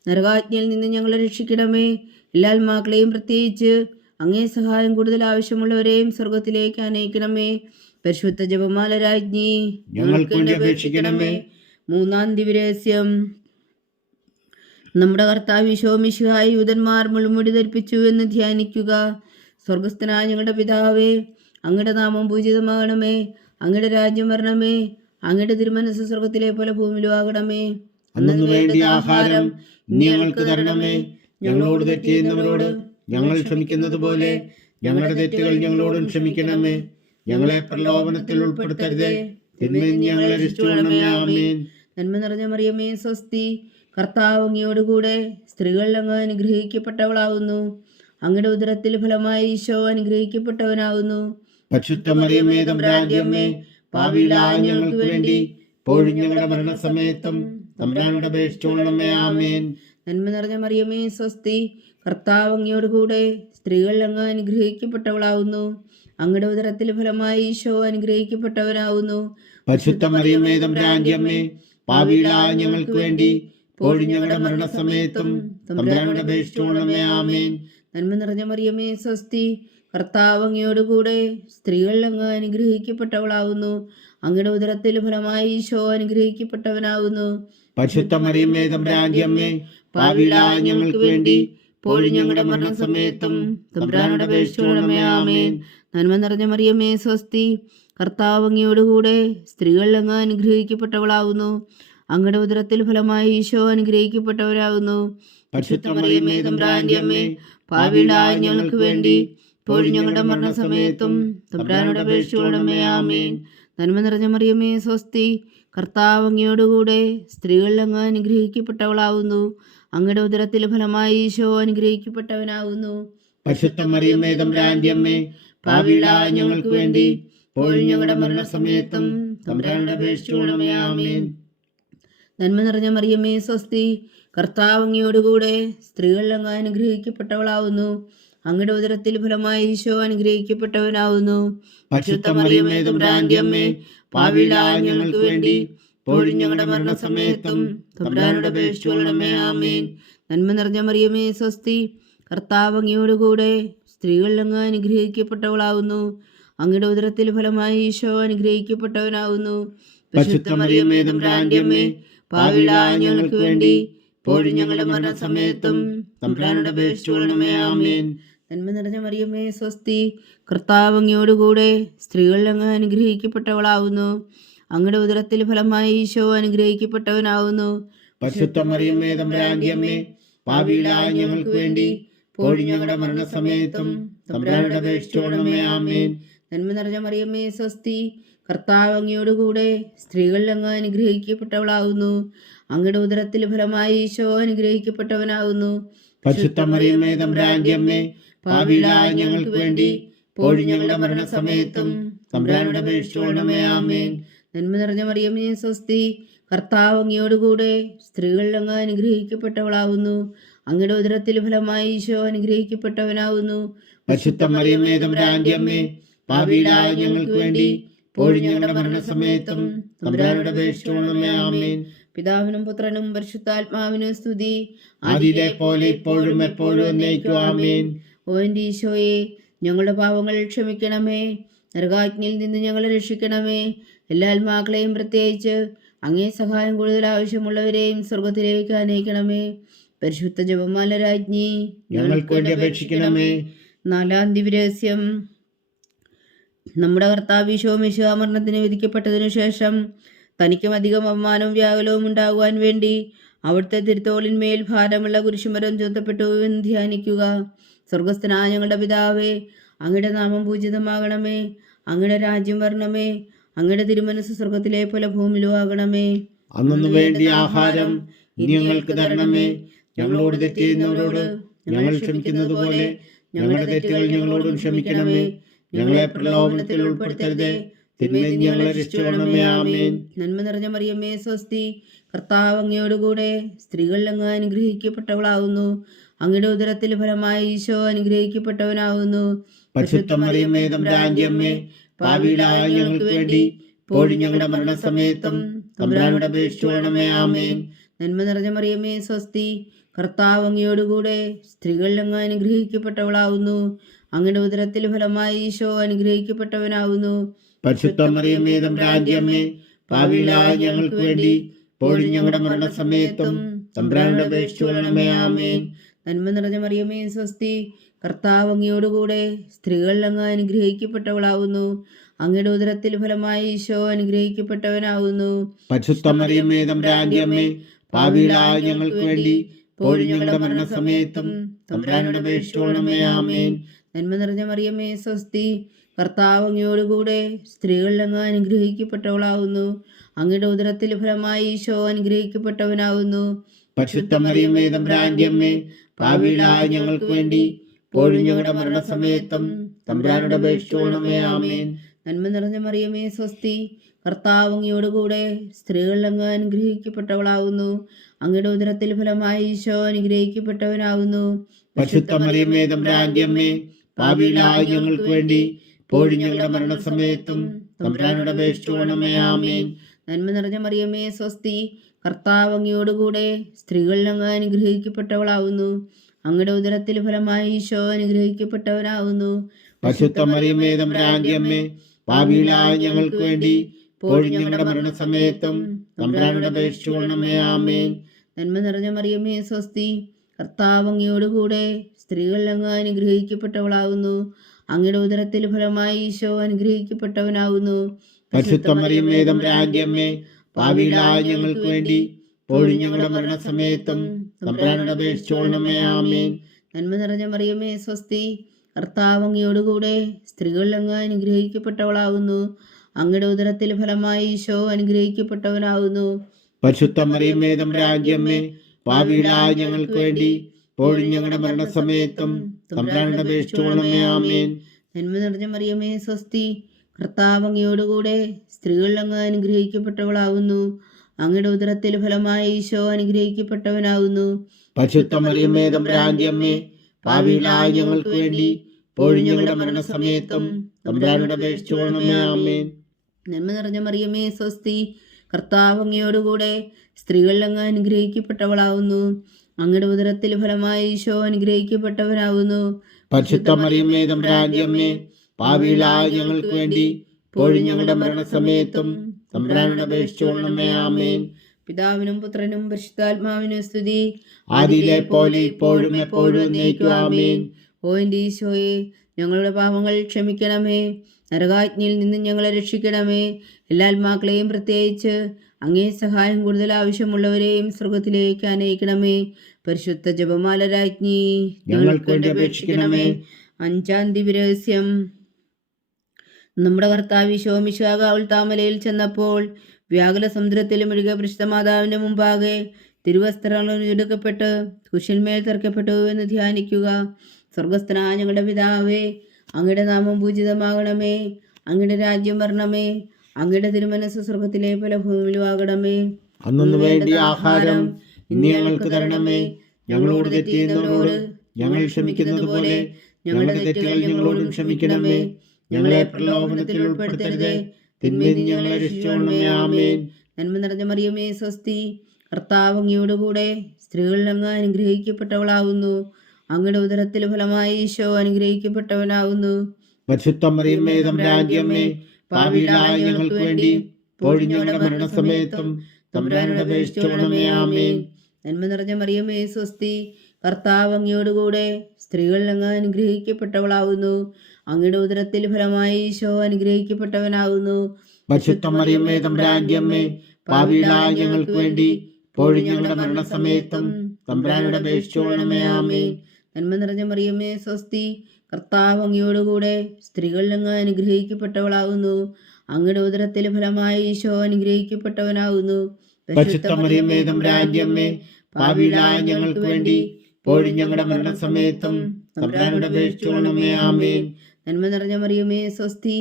നരകാജ്ഞയിൽ നിന്ന് ഞങ്ങളെ രക്ഷിക്കണമേ. എല്ലാ ആത്മാക്കളെയും, പ്രത്യേകിച്ച് അങ്ങേ സഹായം കൂടുതൽ ആവശ്യമുള്ളവരെയും സ്വർഗത്തിലേക്ക് അനയിക്കണമേ. പരിശുദ്ധ ജപമാല രാജ്ഞി, ഞങ്ങൾക്ക് വേണ്ടി അപേക്ഷിക്കണമേ. മൂന്നാം ദിവ്യരഹസ്യം. നമ്മുടെ കർത്താവ് ഈശോ മിശിഹായി യൂതന്മാർ മുൾമുടി ധരിപ്പിച്ചു എന്ന് ധ്യാനിക്കുക. സ്വർഗസ്ഥനായ ഞങ്ങളുടെ പിതാവേ, അങ്ങയുടെ നാമം പൂജിതമാകണമേ. അങ്ങയുടെ രാജ്യം വരണമേ. അങ്ങയുടെ തിരുമനസ്സ് സ്വർഗത്തിലെ പോലെ ഭൂമിയിലും ആകണമേ. അന്നു വേണ്ടി ആഹാരം ഇനി ഞങ്ങൾക്ക് തരണമേ. ഞങ്ങളോട് തെറ്റ് ചെയ്യുന്നവരോട് ഞങ്ങൾ ക്ഷമിക്കുന്നത് പോലെ ഞങ്ങളുടെ തെറ്റുകൾ ഞങ്ങളോടും ക്ഷമിക്കണമേ. ഞങ്ങളെ പ്രലോഭനത്തിൽ ഉൾപ്പെടുത്തരുതേ, തിന്മയിൽ ഞങ്ങളെ രക്ഷിച്ചുകൊള്ളണമേ. ആമേൻ. നന്മ നിറഞ്ഞ മറിയമേ സ്വസ്തി, കർത്താവ് അങ്ങയോടുകൂടെ സ്ത്രീകൾ അങ്ങ് അനുഗ്രഹിക്കപ്പെട്ടവളാവുന്നു. അങ്ങയുടെ ഉദരത്തിൽ ഫലമായി ഈശോ അനുഗ്രഹിക്കപ്പെട്ടവനാവുന്നു. പരിശുദ്ധ മറിയമേ തമ്പുരാന്റെ അമ്മേ, പാപികളായ ഞങ്ങൾക്ക് വേണ്ടി ഇപ്പോഴും ഞങ്ങളുടെ മരണസമയത്തും തമ്പുരാനോട് അപേക്ഷിച്ചുകൊള്ളണമേ. ആമേൻ. നന്മ നിറഞ്ഞ മറിയമേ സ്വസ്തി, കർത്താവ് അങ്ങയോടുകൂടെ സ്ത്രീകൾ അങ്ങ് അനുഗ്രഹിക്കപ്പെട്ടവളാവുന്നു. അങ്ങയുടെ ഉദരത്തിൽ ഫലമായി ഈശോ അനുഗ്രഹിക്കപ്പെട്ടവനാവുന്നു. പരിശുദ്ധ മറിയമേ തമ്പുരാന്റെ അമ്മേ, പാപികളായ ഞങ്ങൾക്ക് വേണ്ടി ഇപ്പോഴും ഞങ്ങളുടെ മരണസമയത്തും തമ്പുരാനോട് അപേക്ഷിച്ചുകൊള്ളണമേ. ആമേൻ. നന്മ നിറഞ്ഞ മറിയമേ സ്വസ്തി, കർത്താവ് അങ്ങയോടുകൂടെ സ്ത്രീകൾ അങ്ങ് അനുഗ്രഹിക്കപ്പെട്ടവളാവുന്നു. അങ്ങയുടെ ഉദരത്തിൽ ഫലമായി ഈശോ അനുഗ്രഹിക്കപ്പെട്ടവനാവുന്നു. പരിശുദ്ധ മറിയമേ തമ്പുരാന്റെ അമ്മേ, പാപികളായ ഞങ്ങൾക്ക് വേണ്ടി ഇപ്പോഴും ഞങ്ങളുടെ മരണസമയത്തും തമ്പുരാനോട് അപേക്ഷിച്ചുകൊള്ളണമേ. ആമേൻ. നന്മ നിറഞ്ഞ മറിയമേ സ്വസ്തി, കർത്താവ് അങ്ങയോടുകൂടെ സ്ത്രീകൾ അങ്ങ് അനുഗ്രഹിക്കപ്പെട്ടവളാവുന്നു. അങ്ങയുടെ ഉദരത്തിൽ ഫലമായി ഈശോ അനുഗ്രഹിക്കപ്പെട്ടവരാകുന്നു. പരിശുദ്ധ മറിയമേ തമ്പുരാന്റെ അമ്മേ, പാപികളായ ഞങ്ങൾക്ക് വേണ്ടി ഇപ്പോഴും ഞങ്ങളുടെ മരണസമയത്തും തമ്പുരാനോട് അപേക്ഷിച്ചുകൊള്ളണമേ. ആമേൻ. നന്മ നിറഞ്ഞ മറിയമേ സ്വസ്തി, കർത്താവ് അങ്ങയോടുകൂടെ സ്ത്രീകൾ അങ്ങ് അനുഗ്രഹിക്കപ്പെട്ടവളാവുന്നു. അങ്ങയുടെ ഉദരത്തിൽ ഫലമായി ഈശോ അനുഗ്രഹിക്കപ്പെട്ടവനാകുന്നു. പരിശുദ്ധ മറിയമേ തമ്പുരാന്റെ അമ്മേ, പാപികളായ ഞങ്ങൾക്ക് വേണ്ടി ഇപ്പോഴും ഞങ്ങളുടെ മരണസമയത്തും തമ്പുരാനോട് അപേക്ഷിച്ചുകൊള്ളണമേ. ആമേൻ. നന്മ നിറഞ്ഞ മറിയമേ സ്വസ്തി, കർത്താവ് അങ്ങയോടുകൂടെ സ്ത്രീകൾ അങ്ങ് അനുഗ്രഹിക്കപ്പെട്ടവളാവുന്നു. അങ്ങയുടെ ഉദരത്തിൽ ഫലമായി ഈശോ അനുഗ്രഹിക്കപ്പെട്ടവനാവുന്നു. പരിശുദ്ധ മറിയമേ തമ്പുരാന്റെ അമ്മേ, പാപികളായ ഞങ്ങൾക്ക് വേണ്ടി ഇപ്പോഴും ഞങ്ങളുടെ മരണസമയത്തും തമ്പുരാനോട് അപേക്ഷിച്ചുകൊള്ളണമേ. ആമേൻ. നന്മ നിറഞ്ഞ മറിയമേ സ്വസ്തി, കർത്താവ് അങ്ങയോടുകൂടെ സ്ത്രീകൾ അങ്ങ് അനുഗ്രഹിക്കപ്പെട്ടവളാവുന്നു. അങ്ങയുടെ ഉദരത്തിൽ ഫലമായി ഈശോ അനുഗ്രഹിക്കപ്പെട്ടവനാവുന്നു. പരിശുദ്ധ മറിയമേ തമ്പുരാന്റെ അമ്മേ, പാപികളായ ഞങ്ങൾക്ക് വേണ്ടി ഇപ്പോഴും ഞങ്ങളുടെ മരണസമയത്തും തമ്പുരാനോട് അപേക്ഷിച്ചുകൊള്ളണമേ. ആമേൻ. നന്മ നിറഞ്ഞ മറിയമേ സ്വസ്തി, കർത്താവ് അങ്ങയോടുകൂടെ സ്ത്രീകൾ അങ്ങ് അനുഗ്രഹിക്കപ്പെട്ടവളാവുന്നു. അങ്ങയുടെ ഉദരത്തിൽ ഫലമായി ഈശോ അനുഗ്രഹിക്കപ്പെട്ടവനാവുന്നു. പരിശുദ്ധ മറിയമേ തമ്പുരാന്റെ അമ്മേ, പാപികളായ ഞങ്ങൾക്ക് വേണ്ടി ഇപ്പോഴും ഞങ്ങളുടെ മരണസമയത്തും തമ്പുരാനോട് അപേക്ഷിച്ചുകൊള്ളണമേ. ആമേൻ. നന്മ നിറഞ്ഞ മറിയമേ സ്വസ്തി, കർത്താവ് അങ്ങയോടുകൂടെ സ്ത്രീകൾ അങ്ങ് അനുഗ്രഹിക്കപ്പെട്ടവളാവുന്നു. അങ്ങയുടെ ഉദരത്തിൽ ഫലമായി ഈശോ അനുഗ്രഹിക്കപ്പെട്ടവനാവുന്നു. പരിശുദ്ധ മറിയമേ തമ്പുരാന്റെ അമ്മേ, പാപികളായ ഞങ്ങൾക്ക് വേണ്ടി ഇപ്പോഴും ഞങ്ങളുടെ മരണസമയത്തും തമ്പുരാനോട് അപേക്ഷിച്ചുകൊള്ളണമേ. ആമേൻ. നന്മ നിറഞ്ഞ മറിയമേ സ്വസ്തി, കർത്താവ് അങ്ങയോടുകൂടെ സ്ത്രീകൾ അങ്ങ് അനുഗ്രഹിക്കപ്പെട്ടവളാവുന്നു. അങ്ങയുടെ ഉദരത്തിൽ ഫലമായി ഈശോ അനുഗ്രഹിക്കപ്പെട്ടവനാവുന്നു. പരിശുദ്ധ മറിയമേ തമ്പുരാന്റെ അമ്മേ, പാപികളായ ഞങ്ങൾക്ക് വേണ്ടി ഇപ്പോഴും ഞങ്ങളുടെ മരണസമയത്തും തമ്പുരാനോട് അപേക്ഷിച്ചുകൊള്ളണമേ. ആമേൻ. പിതാവിനും പുത്രനും പരിശുദ്ധാത്മാവിനും സ്തുതി. ആദിയിലെ പോലെ ഇപ്പോഴും എപ്പോഴും എന്നേക്കും. ആമേൻ. ഓ എൻ്റെ ഈശോയെ, ഞങ്ങളുടെ പാവങ്ങൾ ക്ഷമിക്കണമേ. നരകാഗ്നിയിൽ നിന്ന് ഞങ്ങളെ രക്ഷിക്കണമേ. എല്ലാ ആത്മാക്കളെയും, പ്രത്യേകിച്ച് അങ്ങേ സഹായം കൂടുതൽ ആവശ്യമുള്ളവരെയും സ്വർഗത്തിലേക്ക് അനയിക്കണമേ. പരിശുദ്ധ ജപമാല രാജ്ഞി, ഞങ്ങൾക്ക് വേണ്ടി അപേക്ഷിക്കണമേ. 4-ാം ദിവ്യരഹസ്യം. നമ്മുടെ കർത്താവ് ഈശോ മിശിഹാ മരണത്തിന് വിധിക്കപ്പെട്ടതിനു ശേഷം തനിക്കും അധികം അപമാനവും വ്യാകുലവും ഉണ്ടാകുവാൻ വേണ്ടി അവിടുത്തെ തിരുത്തോളിന്മേൽ ഭാരമുള്ള കുരിശുമരം ചുമത്തപ്പെട്ടു എന്ന് ധ്യാനിക്കുക. സ്വർഗസ്ഥനായ ഞങ്ങളുടെ പിതാവേ, അങ്ങയുടെ നാമം പൂജിതമാകണമേ. അങ്ങയുടെ രാജ്യം വരണമേ. അങ്ങയുടെ തിരുമനസ് സ്വർഗത്തിലെ പോലെ ഭൂമിയിലും ആകണമേ. അന്നു വേണ്ടി ആഹാരം ഞങ്ങൾക്ക് തരണമേ. ഞങ്ങളോട് തെറ്റ് ചെയ്യുന്നവരോട് ഞങ്ങൾ ക്ഷമിക്കുന്നത് പോലെ ഞങ്ങളുടെ തെറ്റുകൾ ഞങ്ങളോടും ക്ഷമിക്കണമേ. ഞങ്ങളെ പ്രലോഭനത്തിൽ ഉൾപ്പെടുത്തരുതേ, തിന്മയിൽ ഞങ്ങളെ രക്ഷിക്കണമേ. ആമേൻ. നന്മ നിറഞ്ഞ മറിയമേ, സ്വസ്തി. കർത്താവ് അങ്ങയോടുകൂടെ സ്ത്രീകൾ അങ്ങ് അനുഗ്രഹിക്കപ്പെട്ടവളാവുന്നു. അങ്ങയുടെ ഉദരത്തിൽ ഫലമായി ഈശോ അനുഗ്രഹിക്കപ്പെട്ടവനാവുന്നു. പരിശുദ്ധ മറിയമേ, തമ്പുരാന്റെ അമ്മേ, പാപികളായ ഞങ്ങൾക്ക് വേണ്ടി ഇപ്പോഴും ഞങ്ങളുടെ മരണസമയത്തും തമ്പുരാനോട് അപേക്ഷിച്ചുകൊള്ളണമേ. ആമേൻ. നന്മ നിറഞ്ഞ മറിയമേ, സ്വസ്തി. കർത്താവ് അങ്ങയോടുകൂടെ സ്ത്രീകൾ അങ്ങ് അനുഗ്രഹിക്കപ്പെട്ടവളാവുന്നു. അങ്ങയുടെ ഉദരത്തിൽ ഫലമായി ഈശോ അനുഗ്രഹിക്കപ്പെട്ടവനാവുന്നു. പരിശുദ്ധ മറിയമേ, തമ്പുരാന്റെ അമ്മേ, പാപികളായ ഞങ്ങൾക്ക് വേണ്ടി ഇപ്പോഴും ഞങ്ങളുടെ മരണസമയത്തും തമ്പുരാനോട് അപേക്ഷിച്ചുകൊള്ളണമേ. ആമേൻ. നന്മ നിറഞ്ഞ മറിയമേ, സ്വസ്തി. കർത്താവ് അങ്ങയോടുകൂടെ സ്ത്രീകൾ അങ്ങ് അനുഗ്രഹിക്കപ്പെട്ടവളാവുന്നു. അങ്ങയുടെ ഉദരത്തിൽ ഫലമായി ഈശോ അനുഗ്രഹിക്കപ്പെട്ടവനാവുന്നു. പരിശുദ്ധ മറിയമേ, തമ്പുരാന്റെ അമ്മേ, പാപികളായ ഞങ്ങൾക്ക് വേണ്ടി ഇപ്പോഴും ഞങ്ങളുടെ മരണസമയത്തും തമ്പുരാനോട് അപേക്ഷിച്ചുകൊള്ളണമേ. ആമേൻ. നന്മ നിറഞ്ഞ മറിയമേ, സ്വസ്തി. കർത്താവ് അങ്ങയോടുകൂടെ സ്ത്രീകൾ അങ്ങ് അനുഗ്രഹിക്കപ്പെട്ടവളാവുന്നു. അങ്ങയുടെ ഉദരത്തിൽ ഫലമായി ഈശോ അനുഗ്രഹിക്കപ്പെട്ടവനാവുന്നു. പരിശുദ്ധ മറിയമേ, തമ്പുരാന്റെ അമ്മേ, പാപികളായ ഞങ്ങൾക്ക് വേണ്ടി ഇപ്പോഴും ഞങ്ങളുടെ മരണസമയത്തും തമ്പുരാനോട് അപേക്ഷിച്ചുകൊള്ളണമേ. ആമേൻ. നന്മ നിറഞ്ഞ മറിയമേ, സ്വസ്തി. കർത്താവ് അങ്ങയോടുകൂടെ സ്ത്രീകൾ അങ്ങ് അനുഗ്രഹിക്കപ്പെട്ടവളാവുന്നു. അങ്ങയുടെ ഉദരത്തിൽ ഫലമായി ഈശോ അനുഗ്രഹിക്കപ്പെട്ടവനാവുന്നു. പരിശുദ്ധ മറിയമേ, തമ്പുരാന്റെ അമ്മേ, പാപികളായ ഞങ്ങൾക്ക് വേണ്ടി ഇപ്പോഴും ഞങ്ങളുടെ മരണസമയത്തും തമ്പുരാനോട് അപേക്ഷിച്ചുകൊള്ളണമേ. ആമേൻ. നന്മ നിറഞ്ഞ മറിയമേ, സ്വസ്തി. കർത്താവ് അങ്ങയോടുകൂടെ സ്ത്രീകൾ അങ്ങ് അനുഗ്രഹിക്കപ്പെട്ടവളാവുന്നു. അങ്ങയുടെ ഉദരത്തിൽ ഫലമായി ഈശോ അനുഗ്രഹിക്കപ്പെട്ടവനാവുന്നു. പരിശുദ്ധ മറിയമേ, തമ്പുരാന്റെ അമ്മേ, പാപികളായ ഞങ്ങൾക്ക് വേണ്ടി ഇപ്പോഴും ഞങ്ങളുടെ മരണസമയത്തും തമ്പുരാനോട് അപേക്ഷിച്ചുകൊള്ളണമേ. ആമേൻ. നന്മ നിറഞ്ഞ മറിയമേ, സ്വസ്തി. കർത്താവ് അങ്ങയോടുകൂടെ സ്ത്രീകൾ അങ്ങ് അനുഗ്രഹിക്കപ്പെട്ടവളാവുന്നു. അങ്ങയുടെ ഉദരത്തിൽ ഫലമായി ഈശോ അനുഗ്രഹിക്കപ്പെട്ടവനാവുന്നു. പരിശുദ്ധ മറിയമേ, തമ്പുരാന്റെ അമ്മേ, പാപികളായ ഞങ്ങൾക്ക് വേണ്ടി ഇപ്പോഴും ഞങ്ങളുടെ മരണസമയത്തും തമ്പുരാനോട് അപേക്ഷിച്ചുകൊള്ളണമേ. ആമേൻ. നന്മ നിറഞ്ഞ മറിയമേ, സ്വസ്തി. കർത്താവ് അങ്ങയോടുകൂടെ സ്ത്രീകൾ അങ്ങ് അനുഗ്രഹിക്കപ്പെട്ടവളാവുന്നു. അങ്ങയുടെ ഉദരത്തിൽ ഫലമായി ഈശോ അനുഗ്രഹിക്കപ്പെട്ടവനാവുന്നു. പരിശുദ്ധ മറിയമേ, തമ്പുരാന്റെ അമ്മേ, പാപികളായ ഞങ്ങൾക്ക് വേണ്ടി ഇപ്പോഴും ഞങ്ങളുടെ മരണസമയത്തും തമ്പുരാനോട് അപേക്ഷിച്ചുകൊള്ളണമേ. ആമേൻ. നന്മ നിറഞ്ഞ മറിയമേ, സ്വസ്തി. കർത്താവ് അങ്ങയോടുകൂടെ സ്ത്രീകൾ അങ്ങ് അനുഗ്രഹിക്കപ്പെട്ടവളാവുന്നു. അങ്ങയുടെ ഉദരത്തിൽ ഫലമായി ഈശോ അനുഗ്രഹിക്കപ്പെട്ടവനാവുന്നു. പരിശുദ്ധ മറിയമേ, തമ്പുരാന്റെ അമ്മേ, പാപികളായ ഞങ്ങൾക്ക് വേണ്ടി ഇപ്പോഴും ഞങ്ങളുടെ മരണസമയത്തും തമ്പുരാനോട് അപേക്ഷിച്ചുകൊള്ളണമേ. ആമേൻ. നന്മ നിറഞ്ഞ മറിയമേ, സ്വസ്തി. കർത്താവ് അങ്ങയോടുകൂടെ സ്ത്രീകൾ അങ്ങ് അനുഗ്രഹിക്കപ്പെട്ടവളാവുന്നു. അങ്ങയുടെ ഉദരത്തിൽ ഫലമായി ഈശോ അനുഗ്രഹിക്കപ്പെട്ടവനാവുന്നു. പരിശുദ്ധ മറിയമേ, തമ്പുരാന്റെ അമ്മേ, പാപികളായ ഞങ്ങൾക്ക് വേണ്ടി ഇപ്പോഴും ഞങ്ങളുടെ മരണസമയത്തും തമ്പുരാനോട് അപേക്ഷിച്ചുകൊള്ളണമേ. ആമേൻ. പിതാവിനും പുത്രനും പരിശുദ്ധാത്മാവിനും സ്തുതി. ആദിയിലെ പോലെ ഇപ്പോഴും എപ്പോഴും എന്നേക്കും. ആമേൻ. ഓ എൻ്റെ ഈശോയെ, ഞങ്ങളുടെ പാപങ്ങൾ ക്ഷമിക്കണമേ. നരകാഗ്നിയിൽ നിന്ന് ഞങ്ങളെ രക്ഷിക്കണമേ. എല്ലാ ആത്മാക്കളെയും, പ്രത്യേകിച്ച് അങ്ങേ സഹായം കൂടുതൽ ആവശ്യമുള്ളവരെയും സ്വർഗത്തിലേക്ക് അനയിക്കണമേ. പരിശുദ്ധ ജപമാല രാജ്ഞി, ഞങ്ങൾക്ക് വേണ്ടി അപേക്ഷിക്കണമേ. 5-ാം ദിവ്യരഹസ്യം. നമ്മുടെ കർത്താവ് ഈശോ മിശിഹാ കാവൽ താമലയിൽ ചെന്നപ്പോൾ വ്യാകുല സമുദ്രത്തിൽ മുഴുകിയ പരിശുദ്ധ മാതാവിന്റെ മുമ്പാകെ തിരുവസ്ത്രങ്ങൾ എടുക്കപ്പെട്ട് കുശന്മേൽ തറക്കപ്പെട്ടു എന്ന് ധ്യാനിക്കുക. സ്വർഗസ്ഥനായ ഞങ്ങളുടെ പിതാവേ, അങ്ങയുടെ നാമം പൂജിതമാകണമേ. അങ്ങയുടെ രാജ്യം വരണമേ. അങ്ങയുടെ തിരുമനസ് സ്വർഗത്തിലെ പോലെ ഭൂമിയിലും ആകണമേ. അന്നു വേണ്ടി ആഹാരം ഇന്ന് ഞങ്ങൾക്ക് തരണമേ. ഞങ്ങളോട് തെറ്റ് ചെയ്യുന്നവരോട് ഞങ്ങൾ ക്ഷമിക്കുന്നത് പോലെ ഞങ്ങളുടെ തെറ്റുകൾ ഞങ്ങളോടും ക്ഷമിക്കണമേ. ഞങ്ങളെ പ്രലോഭനത്തിൽ ഉൾപ്പെടുത്തരുതേ, തിന്മയിൽ നിന്ന് ഞങ്ങളെ രക്ഷിച്ചുകൊള്ളണമേ. ആമേൻ. നന്മ നിറഞ്ഞ മറിയമേ സ്വസ്തി, കർത്താവ് അങ്ങയോടുകൂടെ സ്ത്രീകളിൽ അങ്ങ് അനുഗ്രഹിക്കപ്പെട്ടവളാവുന്നു. അങ്ങയുടെ ഉദരത്തിൽ ഫലമായി ഈശോ അനുഗ്രഹിക്കപ്പെട്ടവനാവുന്നു. പരിശുദ്ധ മറിയമേ തമ്പുരാന്റെ അമ്മേ, പാപികളായ ഞങ്ങൾക്ക് വേണ്ടി ഇപ്പോഴും ഞങ്ങളുടെ മരണസമയത്തും തമ്പുരാനോട് അപേക്ഷിച്ചുകൊള്ളണമേ. ആമേൻ. നന്മ നിറഞ്ഞ മറിയമേ സ്വസ്തി, കർത്താവ് അങ്ങയോടുകൂടെ സ്ത്രീകളിൽ അങ്ങ് അനുഗ്രഹിക്കപ്പെട്ടവളാവുന്നു. അങ്ങയുടെ ഉദരത്തിൽ ഫലമായി ഈശോ അനുഗ്രഹിക്കപ്പെട്ടവനാവുന്നു. പരിശുദ്ധ മറിയമേ തമ്പുരാന്റെ അമ്മേ, പാപികളായ ഞങ്ങൾക്ക് വേണ്ടി ഇപ്പോഴും ഞങ്ങളുടെ മരണസമയത്തും തമ്പുരാനോട് അപേക്ഷിച്ചുകൊള്ളണമേ. ആമേൻ. നന്മ നിറഞ്ഞ മറിയമേ സ്വസ്തി, കർത്താവ് അങ്ങയോടുകൂടെ സ്ത്രീകളിൽ അങ്ങ് അനുഗ്രഹിക്കപ്പെട്ടവളാവുന്നു. അങ്ങയുടെ ഉദരത്തിൽ ഫലമായി ഈശോ അനുഗ്രഹിക്കപ്പെട്ടവനാവുന്നു. പരിശുദ്ധ മറിയമേ തമ്പുരാന്റെ അമ്മേ, പാപികളായ ഞങ്ങൾക്ക് വേണ്ടി ഇപ്പോഴും ഞങ്ങളുടെ മരണസമയത്തും തമ്പുരാനോട് അപേക്ഷിച്ചുകൊള്ളണമേ. ആമേൻ. നന്മ നിറഞ്ഞ മറിയമേ സ്വസ്തി,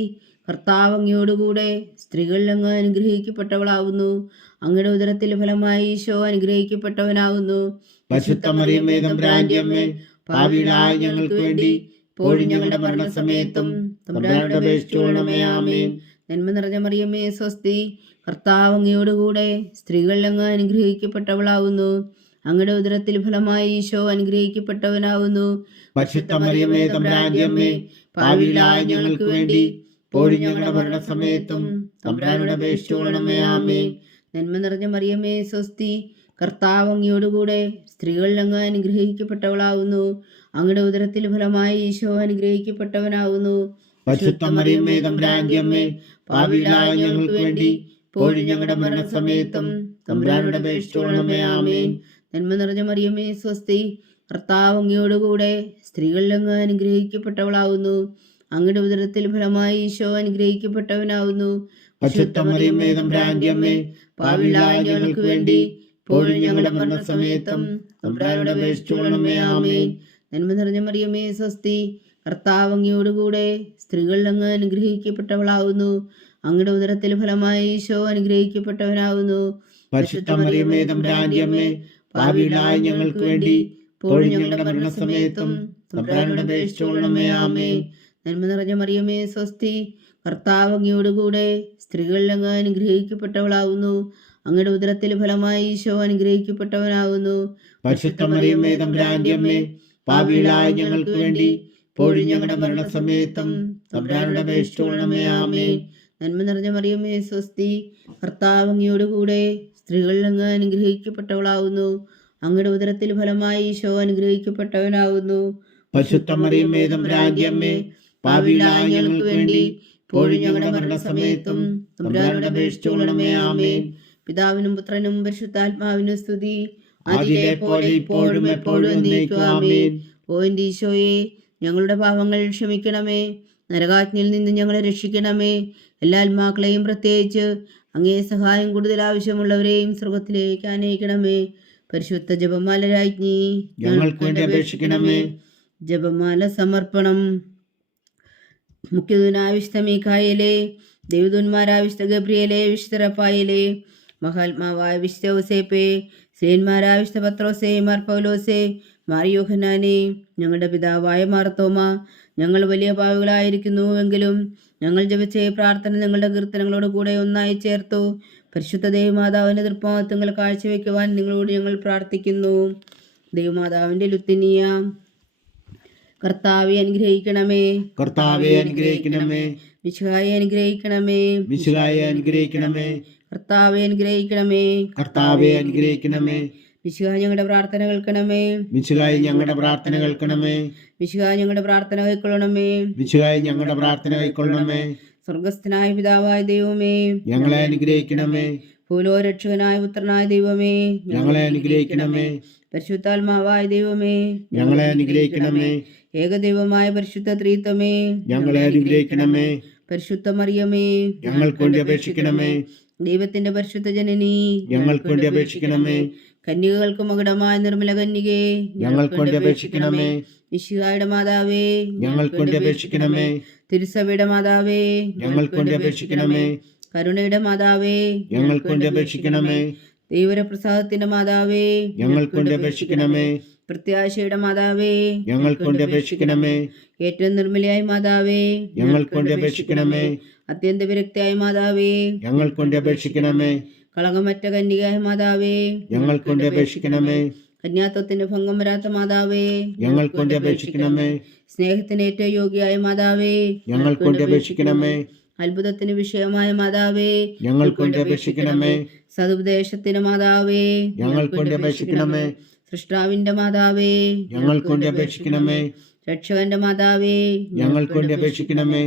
കർത്താവ് അങ്ങയോടുകൂടെ സ്ത്രീകളിൽ അങ്ങ് അനുഗ്രഹിക്കപ്പെട്ടവളാവുന്നു. അങ്ങയുടെ ഉദരത്തിൽ ഫലമായി ഈശോ അനുഗ്രഹിക്കപ്പെട്ടവനാവുന്നു. പരിശുദ്ധ മറിയമേ തമ്പുരാന്റെ അമ്മേ, പാപികളായ ഞങ്ങൾക്ക് വേണ്ടി ഇപ്പോഴും ഞങ്ങളുടെ മരണസമയത്തും തമ്പുരാനോട് അപേക്ഷിച്ചുകൊള്ളണമേ. ആമേൻ. നന്മ നിറഞ്ഞ മറിയമേ സ്വസ്തി, കർത്താവ് അങ്ങയോടുകൂടെ സ്ത്രീകളിൽ അങ്ങ് അനുഗ്രഹിക്കപ്പെട്ടവളാവുന്നു. അങ്ങയുടെ ഉദരത്തിൽ ഫലമായി ഈശോ അനുഗ്രഹിക്കപ്പെട്ടവനാവുന്നു. പരിശുദ്ധ മറിയമേ തമ്പുരാന്റെ അമ്മേ, പാപികളായ ഞങ്ങൾക്ക് വേണ്ടി ഇപ്പോഴും ഞങ്ങളുടെ മരണസമയത്തും തമ്പുരാനോട് അപേക്ഷിച്ചുകൊള്ളണമേ. ആമേൻ. നന്മ നിറഞ്ഞ മറിയമേ സ്വസ്തി, കർത്താവ് അങ്ങയോടുകൂടെ സ്ത്രീകളിൽ അങ്ങ് അനുഗ്രഹിക്കപ്പെട്ടവളാവുന്നു. അങ്ങയുടെ ഉദരത്തിൽ ഫലമായി ഈശോ അനുഗ്രഹിക്കപ്പെട്ടവനാവുന്നു. പരിശുദ്ധ മറിയമേ തമ്പുരാന്റെ അമ്മേ, പാപികളായ ഞങ്ങൾക്ക് വേണ്ടി ഇപ്പോഴും ഞങ്ങളുടെ മരണസമയത്തും തമ്പുരാനോട് അപേക്ഷിച്ചുകൊള്ളണമേ. ആമേൻ. നന്മ നിറഞ്ഞ മറിയമേ സ്വസ്തി, കർത്താവ് അങ്ങയോടുകൂടെ സ്ത്രീകളിൽ അങ്ങ് അനുഗ്രഹിക്കപ്പെട്ടവളാവുന്നു. അങ്ങയുടെ ഉദരത്തിൽ ഫലമായി ഈശോ അനുഗ്രഹിക്കപ്പെട്ടവനാവുന്നു. പരിശുദ്ധ മറിയമേ തമ്പുരാന്റെ അമ്മേ, പാപികളായ ഞങ്ങൾക്ക് വേണ്ടി ഇപ്പോഴും ഞങ്ങളുടെ മരണസമയത്തും തമ്പുരാനോട് അപേക്ഷിച്ചുകൊള്ളണമേ. ആമേൻ. നന്മ നിറഞ്ഞ മറിയമേ സ്വസ്തി, കർത്താവ് അങ്ങയോടുകൂടെ സ്ത്രീകളിൽ അങ്ങ് അനുഗ്രഹിക്കപ്പെട്ടവളാവുന്നു. അങ്ങയുടെ ഉദരത്തിൽ ഫലമായി ഈശോ അനുഗ്രഹിക്കപ്പെട്ടവനാവുന്നു. പരിശുദ്ധ മറിയമേ തമ്പുരാന്റെ അമ്മേ, പാപികളായ ഞങ്ങൾക്ക് വേണ്ടി ഇപ്പോഴും ഞങ്ങളുടെ മരണസമയത്തും തമ്പുരാനോട് അപേക്ഷിച്ചുകൊള്ളണമേ. ആമേൻ. നന്മ നിറഞ്ഞ മറിയമേ സ്വസ്തി, കർത്താവ് അങ്ങയോടുകൂടെ സ്ത്രീകളിൽ അങ്ങ് അനുഗ്രഹിക്കപ്പെട്ടവളാവുന്നു. അങ്ങയുടെ ഉദരത്തിൽ ഫലമായി ഈശോ അനുഗ്രഹിക്കപ്പെട്ടവനാവുന്നു. പരിശുദ്ധ മറിയമേ തമ്പുരാന്റെ അമ്മേ, പാപികളായ ഞങ്ങൾക്ക് വേണ്ടി ഇപ്പോഴും ഞങ്ങളുടെ മരണസമയത്തും തമ്പുരാനോട് അപേക്ഷിച്ചുകൊള്ളണമേ. ആമേൻ. നന്മ നിറഞ്ഞ മറിയമേ സ്വസ്തി, കർത്താവ് അങ്ങയോടുകൂടെ സ്ത്രീകളിൽ അങ്ങ് അനുഗ്രഹിക്കപ്പെട്ടവളാവുന്നു. അങ്ങയുടെ ഉദരത്തിൽ ഫലമായി ഈശോ അനുഗ്രഹിക്കപ്പെട്ടവനാവുന്നു. പരിശുദ്ധ മറിയമേ തമ്പുരാന്റെ അമ്മേ, പാപികളായ ഞങ്ങൾക്ക് വേണ്ടി ഇപ്പോഴും ഞങ്ങളുടെ മരണസമയത്തും തമ്പുരാനോട് അപേക്ഷിച്ചുകൊള്ളണമേ. ആമേൻ. പിതാവിനും പുത്രനും പരിശുദ്ധാത്മാവിനും സ്തുതി, അതിലെ പോലെ ഇപ്പോഴും എപ്പോഴും എന്നേക്കും. ആമേൻ. ഓ എൻ്റെ ഈശോയെ, ഞങ്ങളുടെ പാപങ്ങൾ ക്ഷമിക്കണമേ. നരകാജ്ഞയിൽ നിന്ന് ഞങ്ങളെ രക്ഷിക്കണമേ. എല്ലാ ആത്മാക്കളെയും, പ്രത്യേകിച്ച് അങ്ങേ സഹായം കൂടുതൽ ആവശ്യമുള്ളവരെയും സ്വർഗത്തിലേക്ക് ആനയിക്കണമേ. പരിശുദ്ധ ജപമാല രാജ്ഞി, ഞങ്ങൾക്ക് വേണ്ടി അപേക്ഷിക്കണമേ. ജപമാല സമർപ്പണം. മുഖ്യദൂതനായ വിശുദ്ധ മീഖായേലേ, ദൈവദൂതന്മാരായ വിശുദ്ധ ഗബ്രിയേലേ, വിശുദ്ധ റഫായേലേ, മഹാത്മാവായ വിശുദ്ധ ഔസേപ്പേ, ശ്രീന്മാരായ വിശുദ്ധ പത്രോസേ, മാർ പൗലോസേ, മാർ യോഹന്നാനേ, ഞങ്ങളുടെ പിതാവായ മാർത്തോമ, ഞങ്ങൾ വലിയ പാവികളായിരിക്കുന്നുവെങ്കിലും ഞങ്ങൾ ജപിച്ച ഈ പ്രാർത്ഥന നിങ്ങളുടെ കീർത്തനങ്ങളോട് കൂടെ ഒന്നായി ചേർത്തു. പരിശുദ്ധ ദൈവമാതാവിൻ്റെ തൃപ്പാദങ്ങൾ കാഴ്ചവെക്കുവാൻ നിങ്ങളോട് ഞങ്ങൾ പ്രാർത്ഥിക്കുന്നു. ദൈവമാതാവിൻ്റെ ലുത്തിനിയ. കർത്താവെ അനുഗ്രഹിക്കണമേ. കർത്താവെ അനുഗ്രഹിക്കണമേ. മിശിഹായെ അനുഗ്രഹിക്കണമേ. മിശിഹായെ അനുഗ്രഹിക്കണമേ. കർത്താവെ അനുഗ്രഹിക്കണമേ. കർത്താവെ അനുഗ്രഹിക്കണമേ. മിശിഹാ ഞങ്ങളുടെ പ്രാർത്ഥന കേൾക്കണമേ. മിശിഹായി ഞങ്ങളുടെ പ്രാർത്ഥന കേൾക്കണമേ. മിശിഹാ ഞങ്ങളുടെ പ്രാർത്ഥന കൈക്കൊള്ളണമേ. മിശിഹായി ഞങ്ങളുടെ പ്രാർത്ഥന കൈക്കൊള്ളണമേ. സ്വർഗസ്ഥനായ പിതാവായ ദൈവമേ, ഞങ്ങളെ അനുഗ്രഹിക്കണമേ. ഭൂലോകരക്ഷകനായ പുത്രനായ ദൈവമേ, ഞങ്ങളെ അനുഗ്രഹിക്കണമേ. പരിശുദ്ധാത്മാവായ ദൈവമേ, ഞങ്ങളെ അനുഗ്രഹിക്കണമേ. ഏകദൈവമായ പരിശുദ്ധ ത്രിത്വമേ, ഞങ്ങളെ അനുഗ്രഹിക്കണമേ. പരിശുദ്ധ മറിയമേ, ഞങ്ങൾക്ക് വേണ്ടി അപേക്ഷിക്കണമേ. ദൈവത്തിന്റെ പരിശുദ്ധ ജനനി, ഞങ്ങൾക്ക് വേണ്ടി അപേക്ഷിക്കണമേ. കന്യകൾക്ക് മകുടമായ നിർമ്മല കന്യകേ, ഞങ്ങൾക്ക് വേണ്ടി അപേക്ഷിക്കണമേ. മിശിഹായുടെ മാതാവേ, ഞങ്ങൾക്ക് വേണ്ടി അപേക്ഷിക്കണമേ. തിരുസഭയുടെ മാതാവേ, ഞങ്ങൾക്ക് വേണ്ടി അപേക്ഷിക്കണമേ. കരുണയുടെ മാതാവേ, ഞങ്ങൾക്ക് വേണ്ടി അപേക്ഷിക്കണമേ. ദൈവപ്രസാദത്തിന്റെ മാതാവേ, ഞങ്ങൾക്ക് വേണ്ടി അപേക്ഷിക്കണമേ. പ്രത്യാശയുടെ മാതാവേ, ഞങ്ങൾക്ക് വേണ്ടി അപേക്ഷിക്കണമേ. ഏറ്റവും നിർമ്മലയായ മാതാവേ, ഞങ്ങൾക്ക് വേണ്ടി അപേക്ഷിക്കണമേ. അത്യന്ത വിരക്തിയായ മാതാവേ, ഞങ്ങൾക്ക് വേണ്ടി അപേക്ഷിക്കണമേ. കളങ്കമറ്റ കന്യകയായ മാതാവേ, ഞങ്ങൾക്ക് വേണ്ടി അപേക്ഷിക്കണമേ. കന്യാത്വത്തിന് ഭംഗം വരാത്ത മാതാവേ, ഞങ്ങൾക്ക് വേണ്ടി അപേക്ഷിക്കണമേ. സ്നേഹത്തിന് ഏറ്റവും യോഗ്യയായ മാതാവേ, ഞങ്ങൾക്ക് വേണ്ടി അപേക്ഷിക്കണമേ. അത്ഭുതത്തിന് വിഷയമായ മാതാവേ, ഞങ്ങൾക്ക് വേണ്ടി അപേക്ഷിക്കണമേ. സതുപദേശത്തിന് മാതാവേ, ഞങ്ങൾക്ക് വേണ്ടി അപേക്ഷിക്കണമേ. സൃഷ്ടാവിന്റെ മാതാവേ, ഞങ്ങൾക്ക് വേണ്ടി അപേക്ഷിക്കണമേ. രക്ഷകന്റെ മാതാവേ, ഞങ്ങൾക്ക് വേണ്ടി അപേക്ഷിക്കണമേ.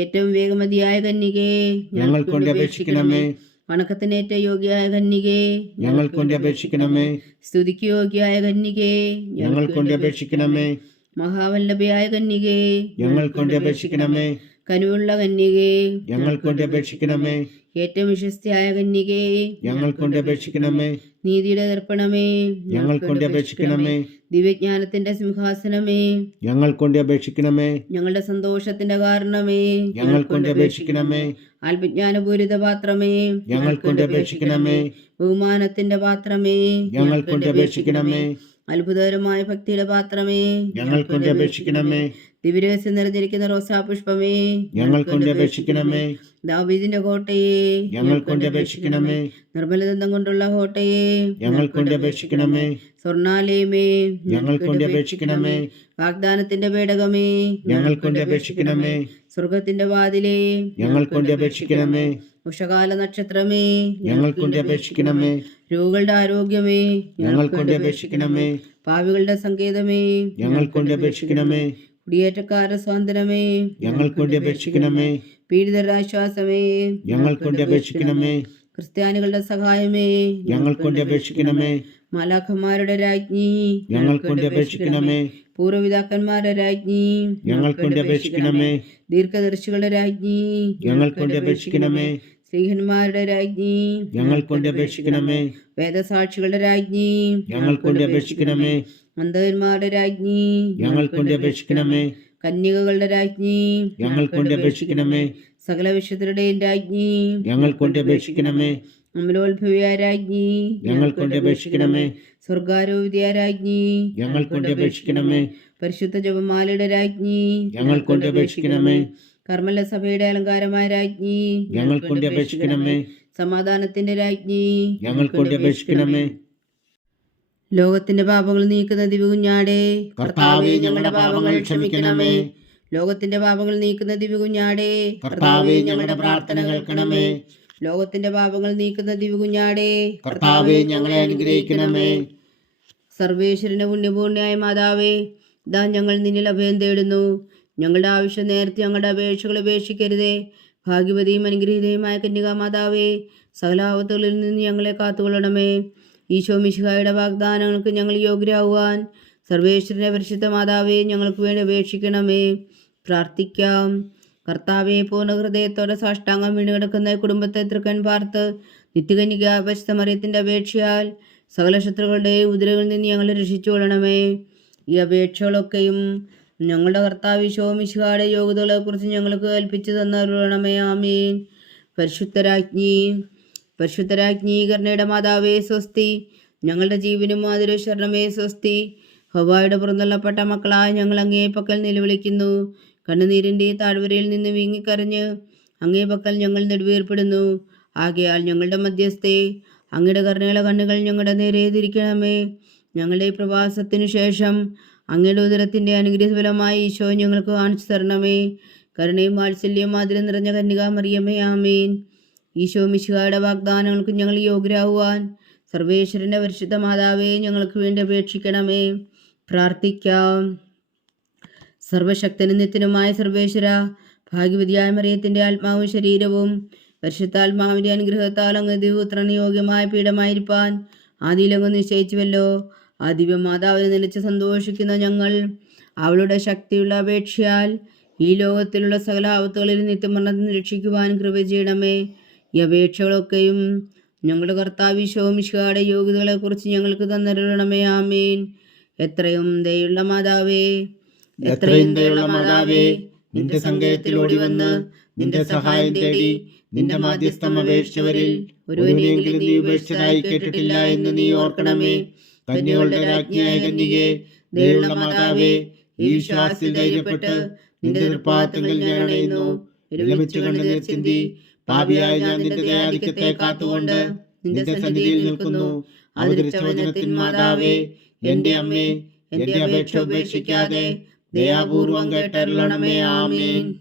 ഏറ്റവും വേഗമതിയായ കന്യകേ, ഞങ്ങൾക്ക് വേണ്ടി അപേക്ഷിക്കണമേ. വണക്കത്തിന് ഏറ്റവും യോഗ്യയായ കന്യകേ, ഞങ്ങൾക്ക് വേണ്ടി അപേക്ഷിക്കണമേ. സ്തുതിക്ക് യോഗ്യയായ കന്യകേ, ഞങ്ങൾക്ക് വേണ്ടി അപേക്ഷിക്കണമേ. മഹാവല്ലഭയായ കന്യകേ, ഞങ്ങൾക്ക് വേണ്ടി അപേക്ഷിക്കണമേ. കനുവുള്ള കന്യകേ, ഞങ്ങൾക്ക് വേണ്ടി അപേക്ഷിക്കണമേ. ഏറ്റവും വിശ്വസ്തയായ കന്യകേ, ഞങ്ങൾക്ക് വേണ്ടി അപേക്ഷിക്കണമേ. നീതിയുടെ ദർപ്പണമേ, ഞങ്ങൾക്ക് വേണ്ടി അപേക്ഷിക്കണമേ. ദിവ്യജ്ഞാനത്തിന്റെ സിംഹാസനമേ, ഞങ്ങൾക്ക് വേണ്ടി അപേക്ഷിക്കണമേ. ഞങ്ങളുടെ സന്തോഷത്തിന്റെ കാരണമേ, ഞങ്ങൾക്ക് വേണ്ടി അപേക്ഷിക്കണമേ. ആത്മജ്ഞാനപൂരിത പാത്രമേ, ഞങ്ങൾക്ക് വേണ്ടി അപേക്ഷിക്കണമേ. ബഹുമാനത്തിന്റെ പാത്രമേ, ഞങ്ങൾക്ക് വേണ്ടി അപേക്ഷിക്കണമേ. അത്ഭുതകരമായ ഭക്തിയുടെ പാത്രമേ, ഞങ്ങൾക്ക് വേണ്ടി അപേക്ഷിക്കണമേ. ദിവ്യരഹസ്യം നിറഞ്ഞിരിക്കുന്ന റോസാപുഷ്പമേ, ഞങ്ങൾക്ക് വേണ്ടി അപേക്ഷിക്കണമേ. ദാവീദിന്റെ കോട്ടയെ, ഞങ്ങൾക്ക് വേണ്ടി അപേക്ഷിക്കണമേ. നിർമ്മലദന്തം കൊണ്ടുള്ള കോട്ടയെ, ഞങ്ങൾക്ക് വേണ്ടി അപേക്ഷിക്കണമേ. സ്വർണാലയമേ, ഞങ്ങൾക്ക് വേണ്ടി അപേക്ഷിക്കണമേ. വാഗ്ദാനത്തിന്റെ പേടകമേ, ഞങ്ങൾക്ക് വേണ്ടി അപേക്ഷിക്കണമേ. സ്വർഗത്തിന്റെ വാതിലേ, ഞങ്ങൾക്ക് വേണ്ടി അപേക്ഷിക്കണമേ. ഉഷകാല നക്ഷത്രമേ, ഞങ്ങൾക്ക് വേണ്ടി അപേക്ഷിക്കണമേ. രോഗികളുടെ ആരോഗ്യമേ, ഞങ്ങൾക്ക് വേണ്ടി അപേക്ഷിക്കണമേ. പാപികളുടെ സങ്കേതമേ, ഞങ്ങൾക്ക് വേണ്ടി അപേക്ഷിക്കണമേ. കുടിയേറ്റക്കാരുടെ സ്വാതന്ത്ര്യമേ, ഞങ്ങൾക്ക് വേണ്ടി അപേക്ഷിക്കണമേ. പീഡിതരുടെ ആശ്വാസമേ, ഞങ്ങൾക്ക് വേണ്ടി അപേക്ഷിക്കണമേ. ക്രിസ്ത്യാനികളുടെ സഹായമേ, ഞങ്ങൾക്ക് വേണ്ടി അപേക്ഷിക്കണമേ. മാലാഖന്മാരുടെ രാജ്ഞി, ഞങ്ങൾക്ക് വേണ്ടി അപേക്ഷിക്കണമേ. പൂർവ്വപിതാക്കന്മാരുടെ രാജ്ഞി, ഞങ്ങൾക്ക് വേണ്ടി അപേക്ഷിക്കണമേ. ദീർഘദർശികളുടെ രാജ്ഞി, ഞങ്ങൾക്ക് വേണ്ടി അപേക്ഷിക്കണമേ. സ്ത്രീഹന്മാരുടെ രാജ്ഞി, ഞങ്ങൾക്ക് വേണ്ടി അപേക്ഷിക്കണമേ. വേദസാക്ഷികളുടെ രാജ്ഞി, ഞങ്ങൾക്ക് വേണ്ടി അപേക്ഷിക്കണമേ. മന്ദന്മാരുടെ രാജ്ഞി, ഞങ്ങൾക്ക് വേണ്ടി അപേക്ഷിക്കണമേ. കന്യകകളുടെ രാജ്ഞി, ഞങ്ങൾക്ക് വേണ്ടി അപേക്ഷിക്കണമേ. സകല വിശുദ്ധരുടെയും രാജ്ഞി, ഞങ്ങൾക്ക് വേണ്ടി അപേക്ഷിക്കണമേ. അമലോത്ഭവിയായ രാജ്ഞി, ഞങ്ങൾക്ക് വേണ്ടി അപേക്ഷിക്കണമേ. സ്വർഗാരോപിതയായ രാജ്ഞി, ഞങ്ങൾക്ക് വേണ്ടി അപേക്ഷിക്കണമേ. പരിശുദ്ധ ജപമാലയുടെ രാജ്ഞി, ഞങ്ങൾക്ക് വേണ്ടി അപേക്ഷിക്കണമേ. കർമ്മല സഭയുടെ അലങ്കാരമായ രാജ്ഞി, ഞങ്ങൾക്ക് വേണ്ടി അപേക്ഷിക്കണമേ. സമാധാനത്തിന്റെ രാജ്ഞി, ഞങ്ങൾക്ക് വേണ്ടി അപേക്ഷിക്കണമേ. ലോകത്തിന്റെ പാപങ്ങൾ നീക്കുന്ന ദിവ്യകുഞ്ഞാടേ, കർത്താവേ, ഞങ്ങളുടെ പാപങ്ങൾ ക്ഷമിക്കണമേ. ലോകത്തിന്റെ പാപങ്ങൾ നീക്കുന്ന ദിവ്യകുഞ്ഞാടേ, കർത്താവേ, ഞങ്ങളുടെ പ്രാർത്ഥന കേൾക്കണമേ. ലോകത്തിന്റെ പാപങ്ങൾ നീക്കുന്ന ദിവ്യകുഞ്ഞാടേ, കർത്താവേ, ഞങ്ങളെ അനുഗ്രഹിക്കണമേ. സർവേശ്വരന്റെ പുണ്യപൂർണ്ണയായ മാതാവേ, ഇതാ ഞങ്ങൾ നിന്നിൽ അഭയം തേടുന്നു. ഞങ്ങളുടെ ആവശ്യം നേരത്തെ ഞങ്ങളുടെ അപേക്ഷകൾ ഉപേക്ഷിക്കരുതേ. ഭാഗ്യവതിയും അനുഗ്രഹീതയുമായ കന്യകാ മാതാവേ, സകലാപത്തുകളിൽ നിന്ന് ഞങ്ങളെ കാത്തുകൊള്ളണമേ. ഈശോ മിശിഹായുടെ വാഗ്ദാനങ്ങൾക്ക് ഞങ്ങൾ യോഗ്യരാകുവാൻ സർവേശ്വരന്റെ പരിശുദ്ധ മാതാവേ, ഞങ്ങൾക്ക് വേണ്ടി അപേക്ഷിക്കണമേ. പ്രാർത്ഥിക്കാം. കർത്താവെ, പൂർണ്ണ ഹൃദയത്തോടെ സാഷ്ടാംഗം വീണ് കിടക്കുന്ന കുടുംബത്തെ തൃക്കൺ പാർത്ത് നിത്യകന്യക പരിശുദ്ധ മറിയത്തിന്റെ അപേക്ഷയാൽ സകല ശത്രുക്കളുടെയും ഉദരകളിൽ നിന്ന് ഞങ്ങളെ രക്ഷിച്ചുകൊള്ളണമേ. ഈ അപേക്ഷകളൊക്കെയും ഞങ്ങളുടെ കർത്താവ് ഈശോ മിശിഹായുടെ യോഗ്യതകളെ കുറിച്ച് ഞങ്ങൾക്ക് കൽപ്പിച്ചു തന്നരുളണമേ. ആമേൻ. പരിശുദ്ധരാജ്ഞി കരുണയുടെ മാതാവേ സ്വസ്തി. ഞങ്ങളുടെ ജീവനും മാതിരി ശരണമേ സ്വസ്തി. ഹവ്വായുടെ പുറന്തള്ളപ്പെട്ട മക്കളായ ഞങ്ങൾ അങ്ങേ പക്കൽ നിലവിളിക്കുന്നു. കണ്ണുനീരിൻ്റെ താഴ്വരയിൽ നിന്ന് വീങ്ങിക്കരഞ്ഞ് അങ്ങേ പക്കൽ ഞങ്ങൾ നെടുവേർപ്പെടുന്നു. ആകയാൽ ഞങ്ങളുടെ മധ്യസ്ഥേ, അങ്ങയുടെ കരുണയുള്ള കണ്ണുകൾ ഞങ്ങളുടെ നേരെ തിരിക്കണമേ. ഞങ്ങളുടെ പ്രവാസത്തിനു ശേഷം അങ്ങയുടെ ഉദരത്തിൻ്റെ അനുഗ്രഹഫലമായി ഈശോ ഞങ്ങൾക്ക് കാണിച്ചു തരണമേ. കരുണയും വാത്സല്യവും മാതിരി നിറഞ്ഞ കന്യകാ മറിയമേ, ആമേൻ. ഈശോ മിശിഹായുടെ വാഗ്ദാനങ്ങൾക്ക് ഞങ്ങൾ യോഗ്യരാകുവാൻ സർവേശ്വരന്റെ പരിശുദ്ധ മാതാവേ, ഞങ്ങൾക്ക് വേണ്ടി അപേക്ഷിക്കണമേ. പ്രാർത്ഥിക്കാം. സർവശക്തനും നിത്യനുമായ സർവേശ്വര, ഭാഗ്യവതിയായ മറിയത്തിന്റെ ആത്മാവും ശരീരവും പരിശുദ്ധാത്മാവിന്റെ അനുഗ്രഹത്താൽ അങ്ങ് ദിവ്യപുത്രന് യോഗ്യമായ പീഠമായിരിക്കാൻ ആദിയിലങ്ങ് നിശ്ചയിച്ചുവല്ലോ. ആ ദിവ്യമാതാവിനെ നിലച്ച് സന്തോഷിക്കുന്ന ഞങ്ങൾ അവളുടെ ശക്തിയുള്ള അപേക്ഷയാൽ ഈ ലോകത്തിലുള്ള സകല ആപത്തുകളിൽ നിത്യമരണത്തിന് രക്ഷിക്കുവാൻ കൃപ ചെയ്യണമേ. ഈ അപേക്ഷകളൊക്കെയും ഞങ്ങളുടെ കർത്താവ് ഈശോ മിശിഹായുടെ യോഗ്യതകളെക്കുറിച്ച് ഞങ്ങൾക്ക് തന്നരുളണമേ. ആമേൻ. എത്രയും ദയുള്ള മാതാവേ, നിന്റെ സങ്കേതത്തിൽ ഓടി വന്ന് നിന്റെ സഹായം തേടി നിന്റെ മാധ്യസ്ഥം അപേക്ഷിച്ചവരിൽ ഒരുവനെങ്കിലും നീ ഉപേക്ഷിച്ചതായി കേട്ടിട്ടില്ല എന്ന് നീ ഓർക്കണമേ. കന്യകളുടെ രാജ്ഞിയായ കന്യകേ, ദയുള്ള മാതാവേ, ഈ വിശ്വാസത്തിൽ ധൈര്യപ്പെട്ട് നിന്റെ തൃപ്പാദത്തിൽ ഞാൻ അണയുന്നു. വിലപിച്ചു കണ്ണുനീർ ചിന്തി പാപിയായ ഞാൻ നിന്റെ ദയാധിക്യത്തെ കാത്തുകൊണ്ട് നിന്റെ സന്നിധിയിൽ നിൽക്കുന്നു. അവതരിച്ച വചനത്തിൻ മാതാവേ, എന്റെ അമ്മേ, എന്റെ അപേക്ഷ ഉപേക്ഷിക്കാതെ ദയാപൂർവം കേട്ടരുളണമേ. ആമേൻ.